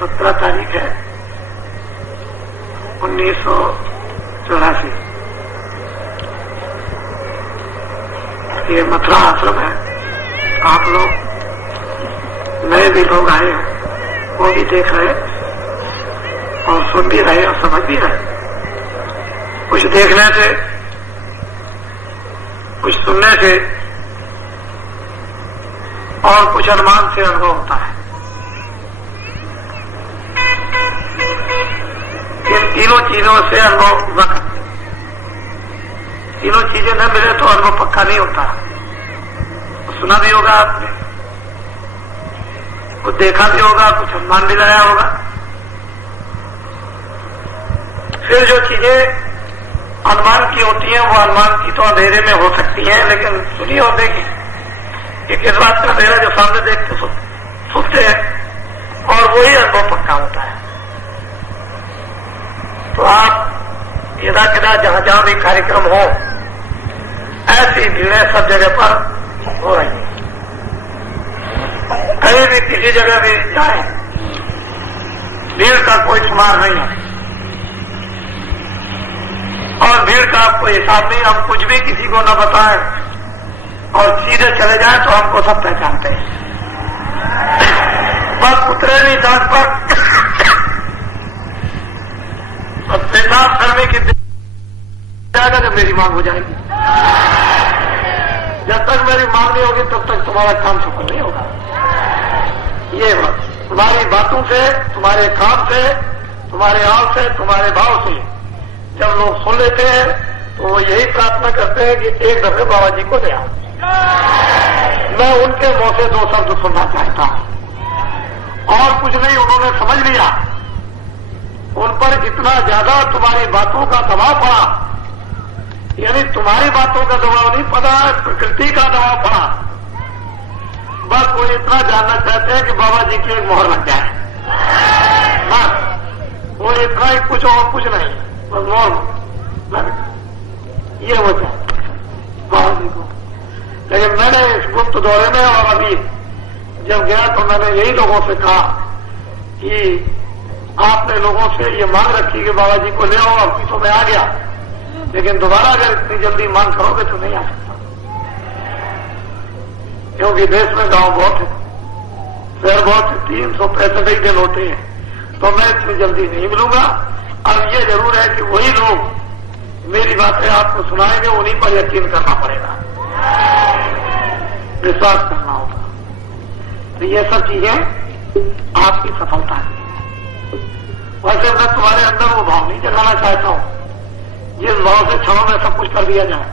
17 तारीख है 1984। ये मथुरा आश्रम है। आप लोग नए भी लोग आए हैं, वो भी देख रहे और सुन भी रहे और समझ भी रहे। कुछ देखने से, कुछ सुनने से और कुछ अनुमान से अनुभव होता है। इन तीनों चीजों से अनुभव वक्त, तीनों चीजें न मिले तो अनुभव पक्का नहीं होता। सुना भी होगा आपने, कुछ देखा भी होगा, कुछ अनुमान भी लगाया होगा। फिर जो चीजें अनुमान की होती हैं, वो अनुमान की तो अंधेरे में हो सकती हैं, लेकिन सुनी और देखी कि किस बात का अंधेरा जो सामने देखते सुनते हैं, और वही अनुभव पक्का होता है। तो आप यदा कदा जहां जहां भी कार्यक्रम हो, ऐसी भीड़ें सब जगह पर हो रही है। कहीं भी किसी जगह भी जाए, भीड़ का कोई शुमार नहीं है, और भीड़ का कोई हिसाब नहीं। हम कुछ भी किसी को न बताएं और सीधे चले जाएं तो हमको सब पहचानते हैं। बस उतरे नहीं सड़क पर और पेशाब करने की जाएगा जब मेरी मांग हो जाएगी। जब तक मेरी मांग नहीं होगी तब तक तुम्हारा काम सफल नहीं होगा। ये बात तुम्हारी बातों से, तुम्हारे काम से, तुम्हारे हाव से, तुम्हारे भाव से जब लोग सुन लेते हैं तो वो यही प्रार्थना करते हैं कि एक दफे बाबा जी को ले आओ। मैं उनके मुंह से 2 शब्द सुनना चाहता हूं और कुछ नहीं। उन्होंने समझ लिया, उन पर इतना ज्यादा तुम्हारी बातों का दबाव पड़ा, यानी तुम्हारी बातों का दबाव नहीं पड़ा, प्रकृति का दबाव पड़ा। बस वो इतना जानना चाहते हैं कि बाबा जी की एक मोहर लग जाए, बस वो इतना ही, कुछ और कुछ नहीं, बस मोहर ये हो जाए बाबा जी को। लेकिन मैंने इस गुप्त दौरे में और अभी जब गया तो मैंने यही लोगों से कहा कि आपने लोगों से ये मांग रखी कि बाबा जी को ले आओ, अभी तो मैं आ गया, लेकिन दोबारा अगर इतनी जल्दी मांग करोगे तो नहीं आ सकता, क्योंकि देश में गांव बहुत है, शहर बहुत है, 365 ही दिन होते हैं, तो मैं इतनी जल्दी नहीं मिलूंगा। अब ये जरूर है कि वही लोग मेरी बातें आपको सुनाएंगे, उन्हीं पर यकीन करना पड़ेगा, विश्वास करना होगा। तो ये सब चीजें आपकी सफलता की। वैसे मैं तुम्हारे अंदर वो भाव नहीं जगाना चाहता हूं जिस भाव से क्षणों में सब कुछ कर दिया जाए।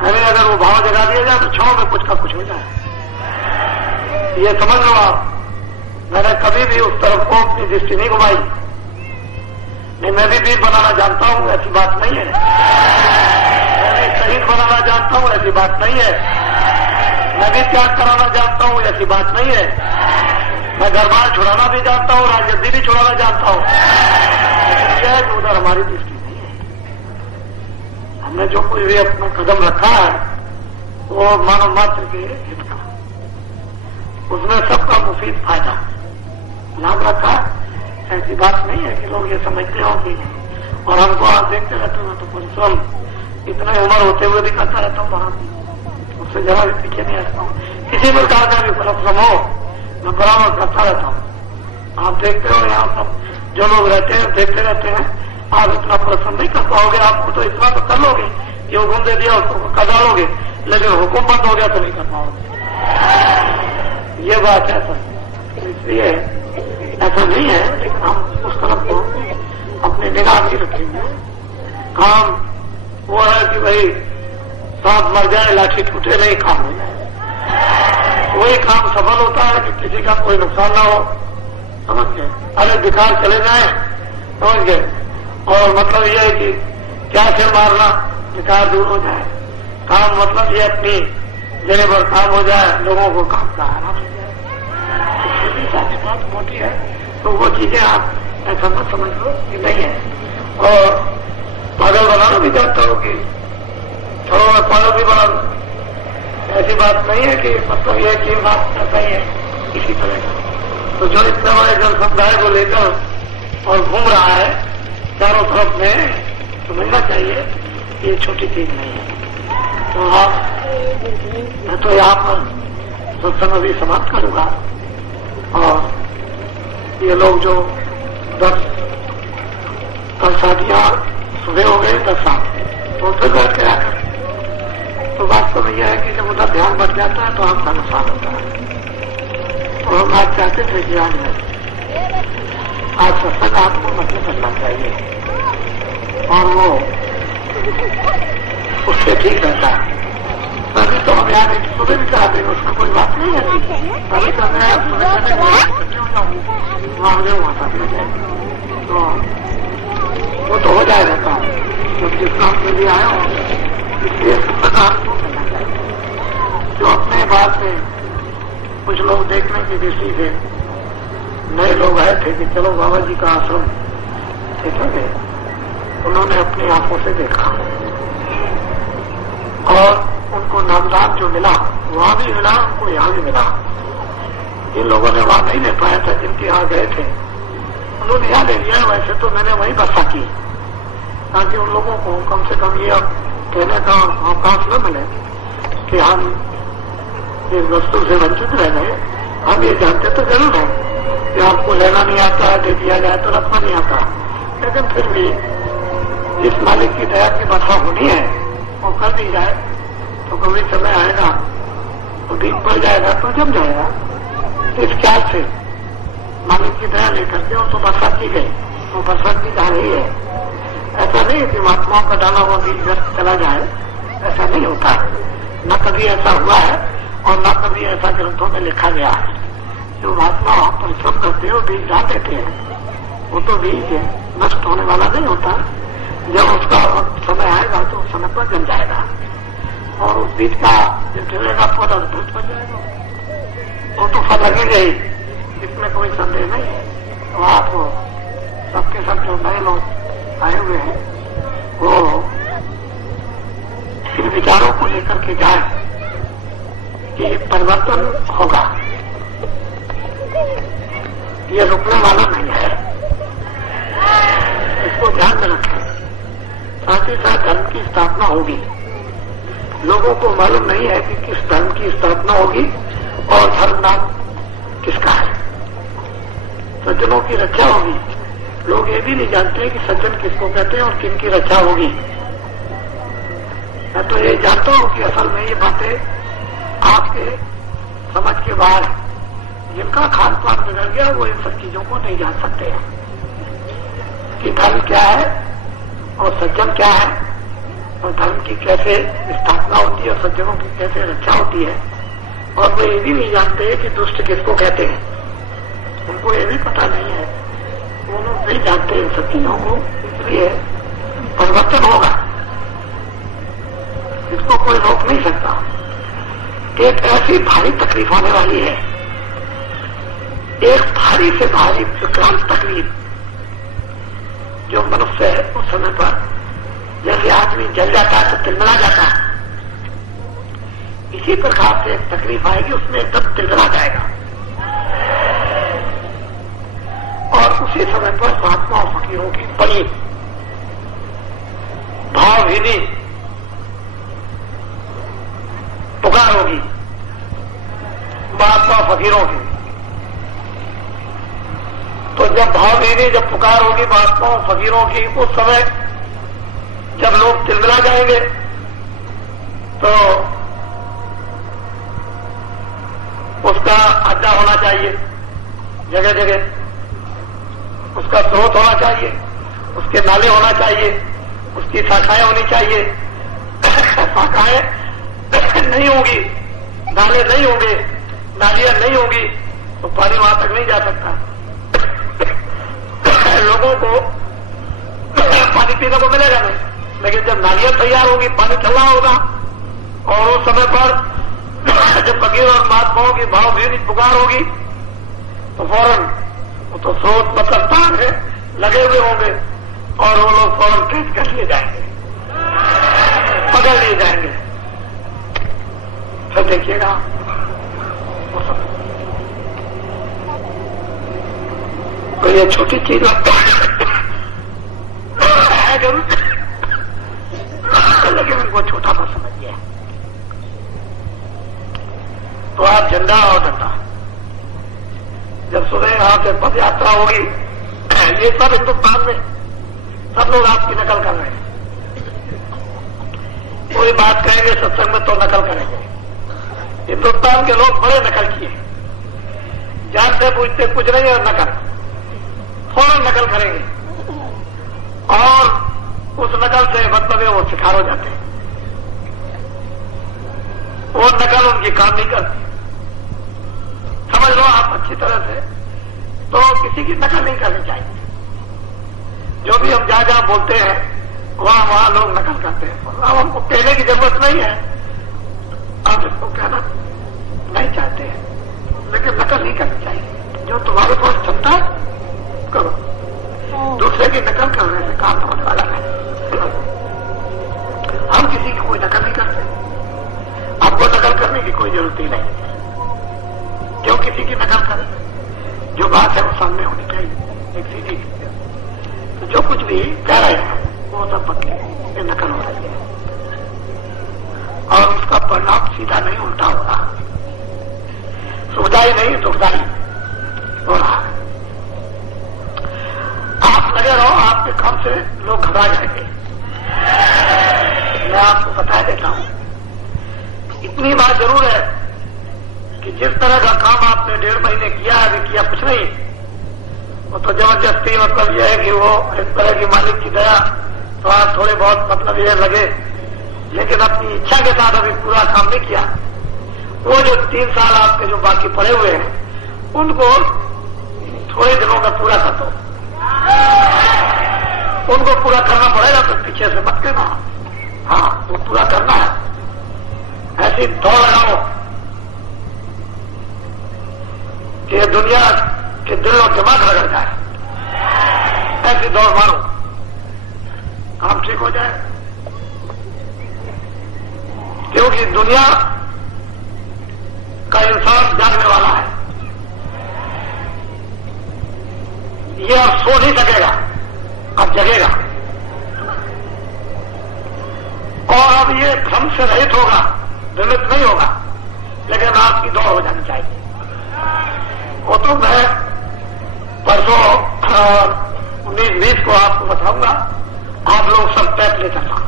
अरे अगर वो भाव जगा दिया जाए तो क्षणों में कुछ का कुछ हो जाए। ये समझ लो आप, मैंने कभी भी उस तरफ को अपनी दृष्टि नहीं घुमाई। नहीं, मैं भी वीर बनाना जानता हूं, ऐसी बात नहीं है। मैं भी शहीद बनाना जानता हूं, ऐसी बात नहीं है। मैं भी त्याग कराना जानता हूं, ऐसी बात नहीं है। मैं घरबार छुड़ाना भी जानता हूं, राजगद्दी भी छुड़ाना जानता हूं। यह है कि उधर हमारी दृष्टि नहीं है। हमने जो कोई भी अपना कदम रखा है वो मानव मात्र के हित का, उसमें सबका मुफीद फायदा लाभ रखा। ऐसी बात नहीं है कि लोग ये समझते हो कि, और हमको आप देखते रहते हो तो परिश्रम इतना उम्र होते हुए भी करता रहता हूँ बराबर, उससे जरा भी पीछे नहीं हटता हूँ। किसी प्रकार का भी परिश्रम हो मैं बराबर करता रहता हूँ। आप देखते हो यहाँ सब जो लोग रहते हैं देखते रहते हैं, आप इतना परिश्रम नहीं कर पाओगे। आपको तो इतना तो कर लोगे, ये हुक्म दे दिया उसको कर डालोगे, लेकिन हुक्म बंद हो गया तो नहीं कर पाओगे। ये बात है सर। इसलिए ऐसा नहीं है, लेकिन हम उस तरफ को अपनी निगाह नहीं रखेंगे। काम वो है कि भाई सांप मर जाए लाठी टूटे नहीं, काम हो जाए। वही काम सफल होता है कि किसी का कोई नुकसान ना हो, समझ गए। अरे विकार चले जाए, समझ गए। और मतलब यह है कि क्या से मारना, विकार दूर हो जाए। काम मतलब ये अपनी जगह पर काम हो जाए, लोगों को काम का आराम हो जाए। छोटी सी बात मोटी है तो वो चीजें आप ऐसा मत समझ लो कि नहीं है। और पागल बनाना भी चाहता हूँ कि थोड़ा मैं पागल भी बना लूं, ऐसी बात नहीं है कि मतलब यह कि बात ऐसा ही है किसी तरह का। तो जो इतना बड़े जन समुदाय को लेकर और घूम रहा है चारों तरफ में, समझना चाहिए ये छोटी चीज नहीं है। तो आप, मैं तो यहाँ पर सत्संग अभी समाप्त करूंगा। और ये लोग जो 10 शादियां सुबह हो गए 10 साल, तो फिर बैठ के आकर तो वास्तव में यह है कि जब उधर ध्यान बढ़ जाता है तो आपका नुकसान होता है। और हम आज चाहते थे कि आज सत्संग आपको मतलब करना चाहिए और वो उससे ठीक रहता है। अभी तो हम यहाँ सुबह भी चाहते हैं, उसमें कोई बात नहीं है। अभी तो मैं तो वो तो हो जाएगा काम, जब जिस काम के लिए आया हो। इसलिए आपको करना चाहिए। जो अपने बात में कुछ लोग देखने की दृष्टि से नए लोग आए थे कि चलो बाबा जी का आश्रम देखेंगे, उन्होंने अपनी आंखों से देखा और उनको नामदान जो मिला वहां भी मिला, उनको यहाँ भी मिला। जिन लोगों ने वहां नहीं ले पाया था, जिनके यहाँ गए थे, उन्होंने यहाँ ले लिया। वैसे तो मैंने वही बसा की ताकि उन लोगों को कम से कम ये कहने का अवकाश न मिले कि हम इस वस्तु से वंचित रह गए। हम ये जानते तो जरूर है कि आपको लेना नहीं आता, दे दिया जाए तो रखना नहीं आता, लेकिन फिर भी जिस मालिक की दया की वर्षा होनी है वो कर दी जाए। तो कभी समय आएगा तो दिन पड़ जाएगा तो जम जाएगा। इस ख्याल से मालिक की दया लेकर के और तो बरसात की गई, वो बरसात की जा रही है। ऐसा नहीं है कि महात्माओं का डाला हुआ बीज व्यर्थ चला जाए, ऐसा नहीं होता। न कभी ऐसा हुआ है और न कभी ऐसा ग्रंथों में लिखा गया है। जो महात्मा परिश्रम करते हैं बीज डाल देते हैं, वो तो बीज नष्ट होने वाला नहीं होता। जब उसका समय आएगा तो समय पर जम जाएगा और उस बीज का जो गिरेगा पौधा अद्भुत बन जाएगा, वो तो फल लगेगा ही, इसमें कोई संदेह नहीं है। तो आप सबके सब जो नए लोग आए हुए हैं वो इन विचारों को लेकर के जाए कि परिवर्तन होगा, ये रुकने वाला नहीं है, इसको ध्यान में रखें। साथ ही साथ धर्म की स्थापना होगी। लोगों को मालूम नहीं है कि किस धर्म की स्थापना होगी और धर्म नाम किसका है। सज्जनों की रक्षा होगी। लोग ये भी नहीं जानते कि सज्जन किसको कहते हैं और किन की रक्षा होगी। मैं तो ये जानता हूं कि असल में ये बातें आपके समझ के बाहर है। जिनका खान पान बिगड़ गया वो इन सब चीजों को नहीं जान सकते हैं कि धर्म क्या है और सज्जन क्या है और धर्म की कैसे स्थापना होती है और सज्जनों की कैसे रक्षा होती है। और वो ये भी नहीं जानते कि दुष्ट किसको कहते हैं, उनको ये भी पता नहीं है, वो लोग नहीं जानते इन सब चीजों को। इसलिए परिवर्तन होगा, इसको कोई रोक नहीं सकता। एक ऐसी भारी तकलीफ आने वाली है, एक भारी से भारी विक्रांत तकलीफ, जो मनुष्य है उस समय पर जैसे आदमी जल जाता है तो तिलमिला जाता है, इसी प्रकार से एक तकलीफ आएगी, उसमें एकदम तिलमिला जाएगा। और उसी समय पर महात्मा और फकीरों की बड़ी भावहीनी पुकार होगी, महात्मा फकीरों की। तो जब भावहीनी जब पुकार होगी महात्माओं फकीरों की, उस समय जब लोग तिलमिला जाएंगे तो उसका अड्डा होना चाहिए, जगह जगह उसका स्रोत होना चाहिए, उसके नाले होना चाहिए, उसकी शाखाएं होनी चाहिए। शाखाएं नहीं होगी, नाले नहीं होंगे, नालियां नहीं होगी तो पानी वहां तक नहीं जा सकता। लोगों को पानी पीने को मिलेगा नहीं, लेकिन जब नालियां तैयार होगी, पानी चलना होगा। और उस समय पर जब फकीर और महात्माओं की भावभीनी पुकार होगी तो फौरन वो तो स्रोत मतलब तार है, लगे हुए होंगे और वो लोग फौरन कैच कर लिए जाएंगे, पकड़ लिए जाएंगे। फिर देखिएगा तो ये छोटी चीज है जरूर, लेकिन उनको छोटा मत समझिए। तो आप झंडा और डंडा, जब सुबह यहां से पद यात्रा होगी, ये सब हिंदुस्तान में सब लोग आपकी नकल कर रहे हैं। कोई बात कहेंगे सत्संग में तो नकल करेंगे। हिंदुस्तान के लोग बड़े नकल किए, जानते पूछते कुछ नहीं और नकल, फौरन नकल करेंगे और उस नकल से मतलब वो शिकार हो जाते हैं। वो नकल उनकी काम नहीं करती, समझ लो आप अच्छी तरह से। तो किसी की नकल नहीं करनी चाहिए। जो भी हम जहां जहां बोलते हैं वहां वहां लोग नकल करते हैं। अब हमको कहने की जरूरत नहीं है, आप इसको कहना नहीं चाहते हैं, लेकिन नकल नहीं करनी चाहिए। जो तुम्हारे पास क्षमता है करो, दूसरे की नकल करने से काम होने वाला है। हम किसी की कोई नकल नहीं करते, आपको नकल करने की कोई जरूरत ही नहीं। क्यों किसी की नकल करें? जो बात है वो सामने होनी चाहिए, एक सीधी। तो जो कुछ भी कह रहे हैं वो सब पक्के नकल हो रही है और उसका परिणाम सीधा नहीं उल्टा हो रहा, सुखदायी नहीं दुखदायी हो रहा है। आप लगे रहो, आपके काम से लोग घबरा जाएंगे। मैं आपको बता देता हूं, इतनी बात जरूर है कि जिस तरह का काम आपने 1.5 महीने किया, अभी किया कुछ नहीं, वो तो जबरदस्ती मतलब यह है कि वो इस तरह की मालिक की दया, तो आप थोड़े बहुत मतलब ये लगे, लेकिन अपनी इच्छा के साथ अभी पूरा काम नहीं किया। वो जो 3 साल आपके जो बाकी पड़े हुए हैं उनको थोड़े दिनों में पूरा कर दो। उनको पूरा करना पड़ेगा, तो पीछे से मत कहना। हाँ, वो पूरा करना है। ऐसी दौड़ लगाओ कि दुनिया के दिल और दिमाग रगड़ जाए, ऐसी दौड़ मारो, काम ठीक हो जाए। क्योंकि दुनिया का इंसान जागने वाला है, ये अब सो नहीं सकेगा, अब जगेगा और अब ये भ्रम से रहित होगा, भ्रमित नहीं होगा। लेकिन आपकी दौड़ हो जानी चाहिए। वो तो मैं परसों 19-20 को आपको बताऊंगा। आप लोग सब टैप ले चलना,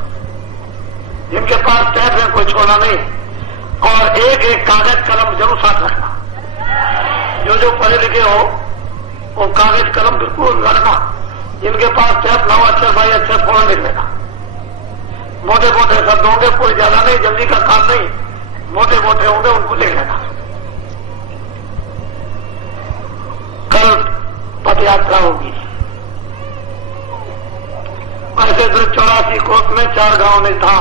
जिनके पास टैप है कोई छोड़ना नहीं, और एक एक कागज कलम जरूर साथ रखना। जो जो पढ़े लिखे हो वो कागज कलम बिल्कुल रखना, जिनके पास टेप ना हो अच्छे भाई अच्छे फोन लिख लेना, मोटे मोटे शब्द होंगे, कोई ज्यादा नहीं, जल्दी का काम नहीं, मोटे मोटे होंगे उनको लिख लेना। कल पद यात्रा होगी। ऐसे तो 84 कोस में 4 गांव में था,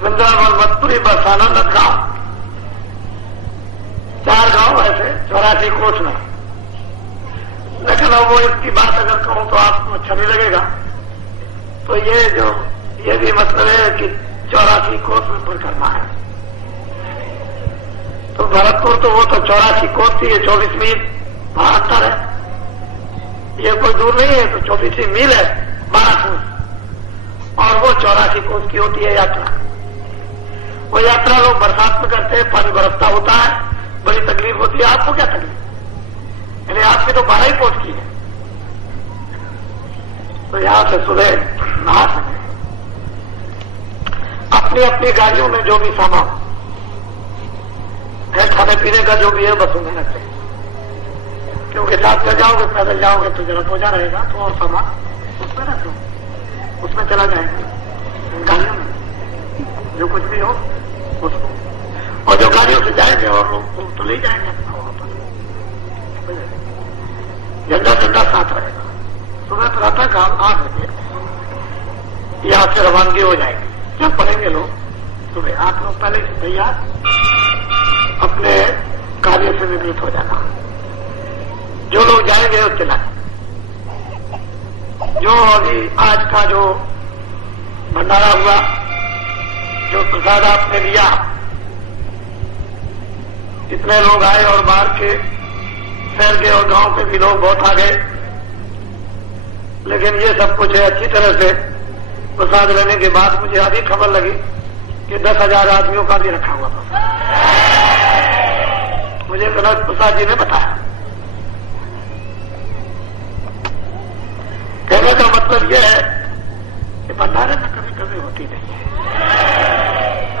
वृंदावन, मथुरी, बरसाना, नदगांव, 4 गांव ऐसे 84 कोस में। लेकिन अब वो इसकी बात अगर कहूं तो आपको अच्छा नहीं लगेगा, तो ये भी मतलब है कि 84 कोस में परिक्रमा है। तो भरतपुर तो वो तो 84 कोस थी, ये 24 मील 72 है, ये कोई दूर नहीं है, तो 24 मील है 12 कोस, और वो 84 कोस की होती है यात्रा। वो यात्रा लोग बरसात में करते हैं, पानी बरसता होता है, बड़ी तकलीफ होती है। आपको क्या तकलीफ? यानी आपकी तो 12 ही कोस की है, तो यहां से सुबह नहा सके। अपनी अपनी गाड़ियों में जो भी सामान है, खाने पीने का जो भी है, बस उन्हें रखें, क्योंकि साथ में जाओगे, पैदल जाओगे तो जरा बोझा रहेगा, तो और सामान उसमें रखो, उसमें चला जाएगा गाड़ियों में, जो कुछ भी हो उसको। और जो गाड़ियों से जाएंगे और लोग तो ले जाएंगे अपना वहां पर, झंडा झंडा साथ रहेगा। सुबह प्रातः काल 8 बजे यहां से रवानगी हो जाएगी। जब पढ़ेंगे लोग सुबह, आप लोग पहले से तैयार अपने कार्य से निवृत्त हो जाना। जो लोग जाएंगे वो चलाए। जो अभी आज का जो भंडारा हुआ, जो प्रसाद आपने लिया, इतने लोग आए और बाहर के शहर के और गांव के भी लोग बहुत आ गए, लेकिन ये सब कुछ है अच्छी तरह से प्रसाद लेने के बाद मुझे अभी खबर लगी कि 10,000 आदमियों का भी रखा हुआ था। मुझे गणेश प्रसाद जी ने बताया। कहने का मतलब यह है कि भंडारे में कभी कभी होती नहीं है।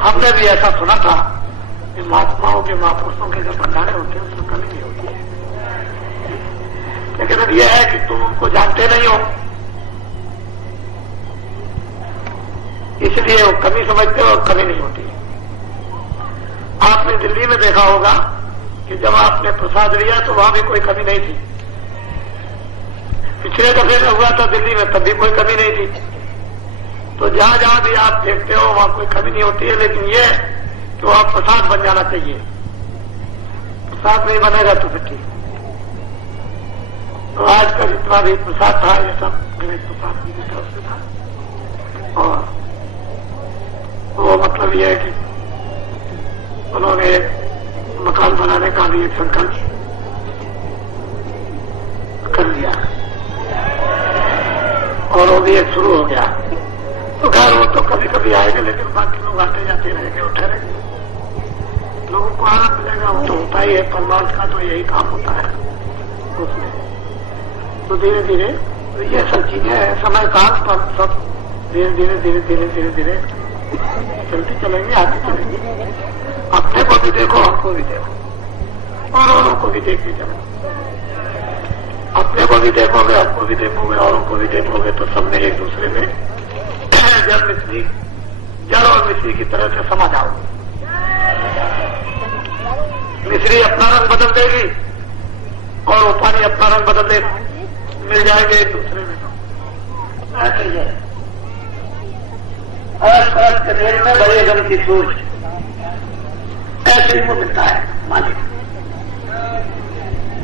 हमने भी ऐसा सुना था कि महात्माओं के, महापुरुषों के जो भंडारे होते हैं उसमें कमी नहीं होती है, लेकिन अब यह है कि तुम उनको जानते नहीं हो, इसलिए वो कमी समझते हो और कमी नहीं होती। आपने दिल्ली में देखा होगा कि जब आपने प्रसाद लिया तो वहां भी कोई कमी नहीं थी। पिछले दफे में हुआ था दिल्ली में, तब भी कोई कमी नहीं थी। तो जहां जहां भी आप देखते हो वहां कोई कमी नहीं होती है, लेकिन यह कि वहां प्रसाद बन जाना चाहिए। प्रसाद नहीं बनेगा तो फिर ठीक। तो आज का जितना भी प्रसाद था ये सब गणेश प्रसाद जी की तरफ से था, और वो मतलब यह है कि उन्होंने मकान बनाने का भी एक संकल्प कर लिया और वो भी एक शुरू हो गया। तो खैर वो तो कभी कभी आएंगे, लेकिन बाकी लोग आते जाते रहेंगे, उठे रहेंगे, लोगों को आनंद मिलेगा। वो तो होता ही है, परमार्थ का तो यही काम होता है उसमें। तो धीरे धीरे तो ये सब चीजें समय काल पर सब धीरे धीरे धीरे धीरे धीरे धीरे चलते चलेंगे, आगे चलेंगे। अपने को भी देखो, हमको भी देखो, और औरों को भी देखते चलो। अपने को भी देखोगे, हमको भी देखोगे, औरों को भी देखोगे, तो सबने एक दूसरे में जल और मिश्री की तरह से समा जाओगे। मिश्री अपना रंग बदल देगी और वो पानी अपना रंग बदल देगा, मिल जाएंगे एक दूसरे में। ऐसे ही है, अलग के ढेर में बड़े गम की सोच, ऐसे ही वो मिलता है मालिक,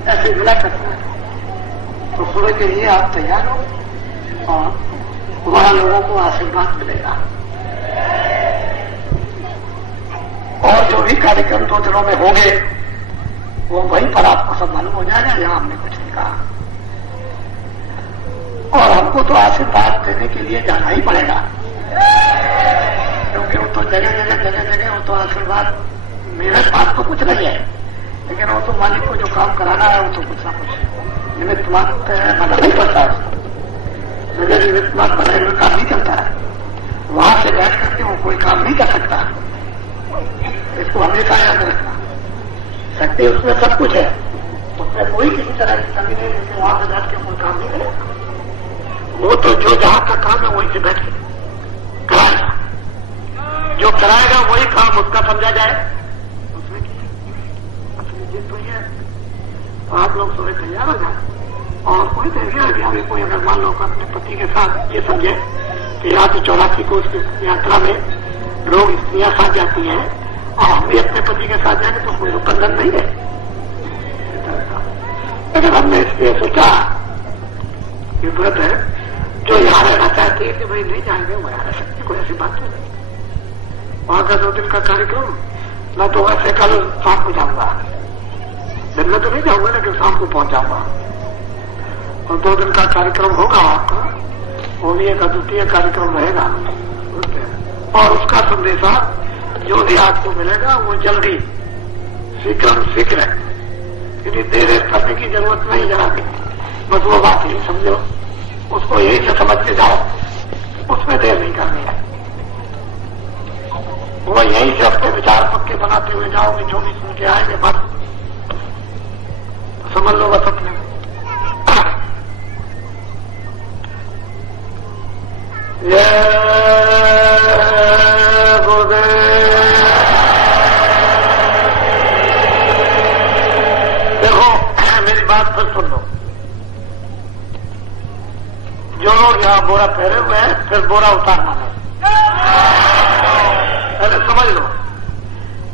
ऐसे मिला करता है। तो सुबह के लिए आप तैयार हो और वहां लोगों को आशीर्वाद मिलेगा। और जो भी कार्यक्रम 2 दिनों में होंगे वो वहीं पर आपको सब मालूम हो जाएगा, यहां हमने कुछ नहीं कहा। और हमको तो आशीर्वाद देने के लिए जाना ही पड़ेगा, क्योंकि वो तो जगह जगह जगह जगह वो तो आशीर्वाद, मेरे पास तो कुछ नहीं है, लेकिन वो तो मालिक को जो काम कराना है वो तो कुछ ना कुछ निमित्त मात्र बनाना ही पड़ता है उसको। जगह निमित्त मात्र बनाए हुए काम नहीं चलता है, वहां से बैठ करके वो कोई काम नहीं कर सकता। इसको हमेशा याद रखना। शक्ति उसमें सब कुछ है, उसमें कोई किसी तरह की कमी नहीं, लेकिन वहां से बैठ के कोई काम नहीं करेगा। वो तो जो जहां का काम है वहीं से बैठ के कराएगा, जो कराएगा वही काम उसका समझा जाए, उसमें अपनी जिद हुई है। तो आप लोग थोड़े तैयार हो जाए, और कोई देखिए अभी कोई अगर मान लो अपने पति के साथ ये समझे कि यहाँ से 84 को उसकी यात्रा में लोग स्त्रियां साथ जाती हैं और हम भी अपने पति के साथ जाएंगे, तो कोई बंधन नहीं है। लेकिन हमने इसलिए सोचा कि व्रत है जो यहाँ रहना चाहती है कि भाई नहीं जाएंगे वो यहाँ रह सकते, कोई ऐसी बात नहीं। वहां का 2 दिन का कार्यक्रम, मैं तो वैसे कल शाम को जाऊंगा, दिन में तो नहीं जाऊंगा लेकिन शाम को पहुंच जाऊंगा, और 2 दिन का कार्यक्रम होगा आपका, वो भी एक अद्वितीय कार्यक्रम रहेगा, और उसका संदेशा जो भी आपको मिलेगा वो जल्दी शीघ्र है, क्योंकि देर करने की जरूरत नहीं जरा भी, बस वो बात ही समझो, उसको यही से समझ के जाओ, उसमें देर नहीं करनी है। वो यही से अपने विचार पक्के बनाते हुए जाओ कि जो भी सुन के आएंगे बस समझ लो बस अपने देखो मेरी बात फिर सुन लो। जो लोग यहाँ बोरा पहरे हुए हैं फिर बोरा उतारना है, पहले समझ लो।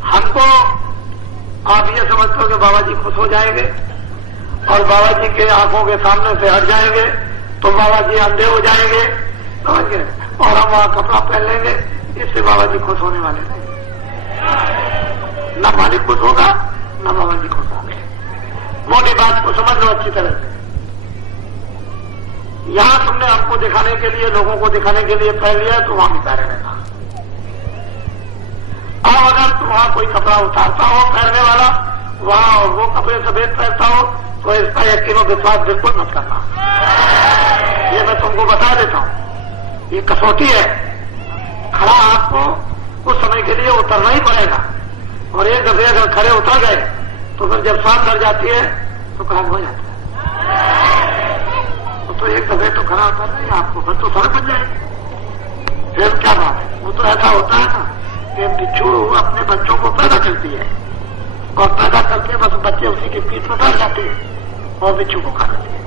हमको आप ये समझते हो कि बाबा जी खुश हो जाएंगे और बाबा जी के आंखों के सामने से हट जाएंगे तो बाबा जी अंधे हो जाएंगे, समझ गए, और हम वहां कपड़ा पहन लेंगे, इससे बाबा जी खुश होने वाले नहीं। न मालिक खुश होगा न बाबा जी खुश होंगे। मोटी बात को समझ लो अच्छी तरह से। यहां तुमने हमको दिखाने के लिए, लोगों को दिखाने के लिए पहन लिया तो वहां भी पहने रहना। और अगर वहां कोई कपड़ा उतारता हो पहनने वाला, वहां और वो कपड़े सफेद पहनता हो, तो इसका यकीनो विश्वास बिल्कुल मत करना। ये मैं तुमको बता देता हूं, ये कसौटी है। खड़ा आपको कुछ समय के लिए उतरना ही पड़ेगा, और एक दफे अगर खड़े उतर गए तो फिर जब शाम लग जाती है तो काम हो जाता है। तो एक दफे तो खड़ा उतर नहीं आपको, फिर तो सड़क बन जाएगी, फिर क्या बात है। वो तो ऐसा होता है ना कि बिच्छू अपने बच्चों को पैदा करती है, और पैदा करके बस बच्चे उसी के पीठ में बैठ जाते हैं और बिच्छू को खा लेते हैं,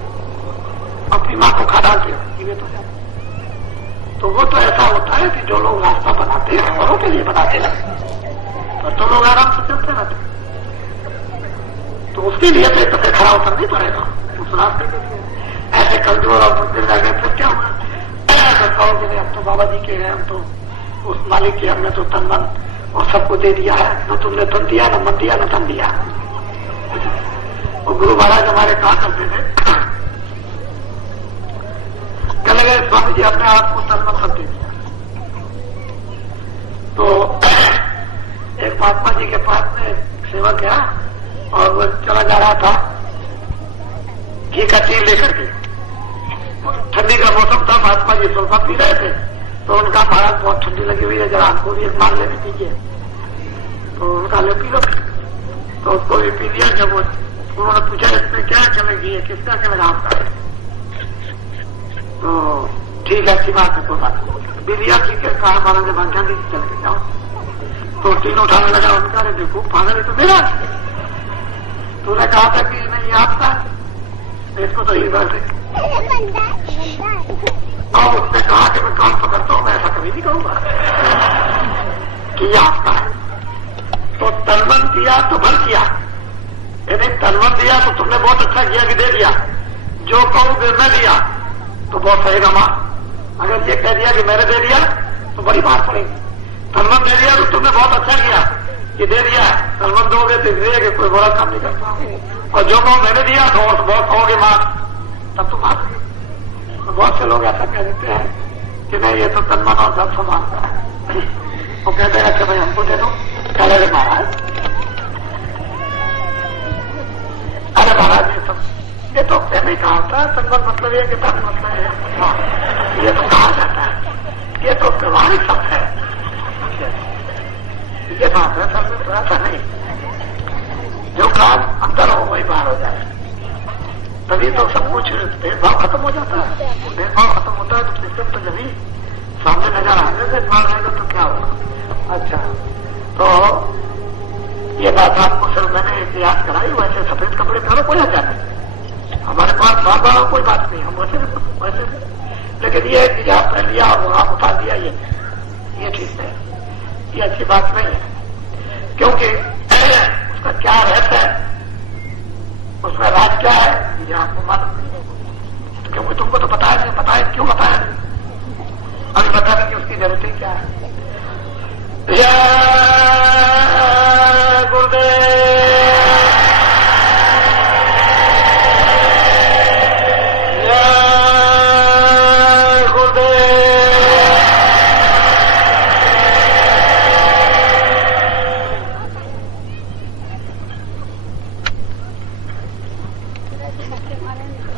अपनी माँ को खा डालते हैं, जीवित हो जाते हैं। तो वो तो ऐसा होता है कि जो लोग रास्ता बनाते हैं औरों के लिए बनाते हैं, पर तो लोग आराम से चलते रहते हैं। तो उसके लिए तो एक खड़ा उतर नहीं पड़ेगा उस रास्ते के लिए। ऐसे कमजोर और मंदिर रह गए फिर क्या हुआ? ऐसा कहोगे नहीं हम तो बाबा जी के हैं, हम तो उस मालिक के, हमने तो तन मन और सबको दे दिया है, न तुमने तन दिया न मन दिया न तन दिया। और गुरु महाराज हमारे कहा करते थे, कहने लगे स्वामी जी अपने आप को तन मन सब दे दिया। तो एक महात्मा जी के पास में सेवक गया और वो चला जा रहा था घी का तेल लेकर के। ठंडी का मौसम था, महात्मा जी सुल्फा पी रहे थे, तो उनका भारत बहुत ठंडी लगी हुई है, जरा हमको भी एक मान लेने दीजिए। तो उनका ले पी लो, तो उसको भी पी लिया। जब उन्होंने पूछा इसमें क्या चलेगी, ये किसका चलेगा आपका? तो ठीक है, अच्छी बात है, कोई बात नहीं, पी लिया, ठीक है। कहा महाराज भाग्या दी चल के जाओ। तो तीन उठाने लगा, उनका अरे देखो पागल है तो मेरा। तो उन्हें कहा था कि नहीं आपका, इसको तो ही बात है। और उसने कहा कि मैं काम पकड़ता हूं, मैं ऐसा कभी नहीं कहूंगा कि ये आपका है। तो तनमन दिया तो भल किया, यदि तनमन दिया तो तुमने बहुत अच्छा किया कि दे दिया। जो कहोगे मैं दिया तो बहुत सहेगा मां। अगर ये कह दिया कि मैंने दे दिया तो बड़ी बात पड़ेगी। तनमन दे दिया तो तुमने बहुत अच्छा किया कि दे दिया। तनमन दोगे तो इसलिए कि कोई बड़ा काम नहीं करता, और जो कहो मैंने दिया तो बहुत कहोगे मां, तब तो बात। बहुत से लोग ऐसा कह देते हैं कि नहीं ये तो तनमन और धन समान का है। वो कहते हैं अच्छा भाई हमको दे दो। अरे महाराज, अरे महाराज ये तो नहीं कहा था, तनमन मतलब ये कि धन मतलब है, ये तो कहा जाता है, ये तो व्यवहारिक शब्द है, ये बात है। सब ऐसा नहीं, जो हो जाए, तभी तो सब कुछ भेदभाव खत्म हो जाता है। भेदभाव खत्म होता है तो सिस्टम तो जब ही सामने नजर आने से मार रहेगा तो क्या होगा। अच्छा, तो ये बात आपको सिर्फ मैंने इतिहास कराई, वैसे सफेद कपड़े पहनो कोई हर्जा नहीं, हमारे पास बार बार कोई बात नहीं, हम वैसे लेकिन ये कि आप पहन लिया और वहां उठा दिया, ये ठीक है, ये अच्छी बात नहीं है। क्योंकि उसका क्या रहता है, उसमें राज क्या है ये आपको मालूम नहीं, क्योंकि तुमको तो पता है नहीं, पता है क्यों बताया नहीं, अभी बताने की उसकी जरूरत ही क्या है। गुरुदेव धक्के मारेंगे।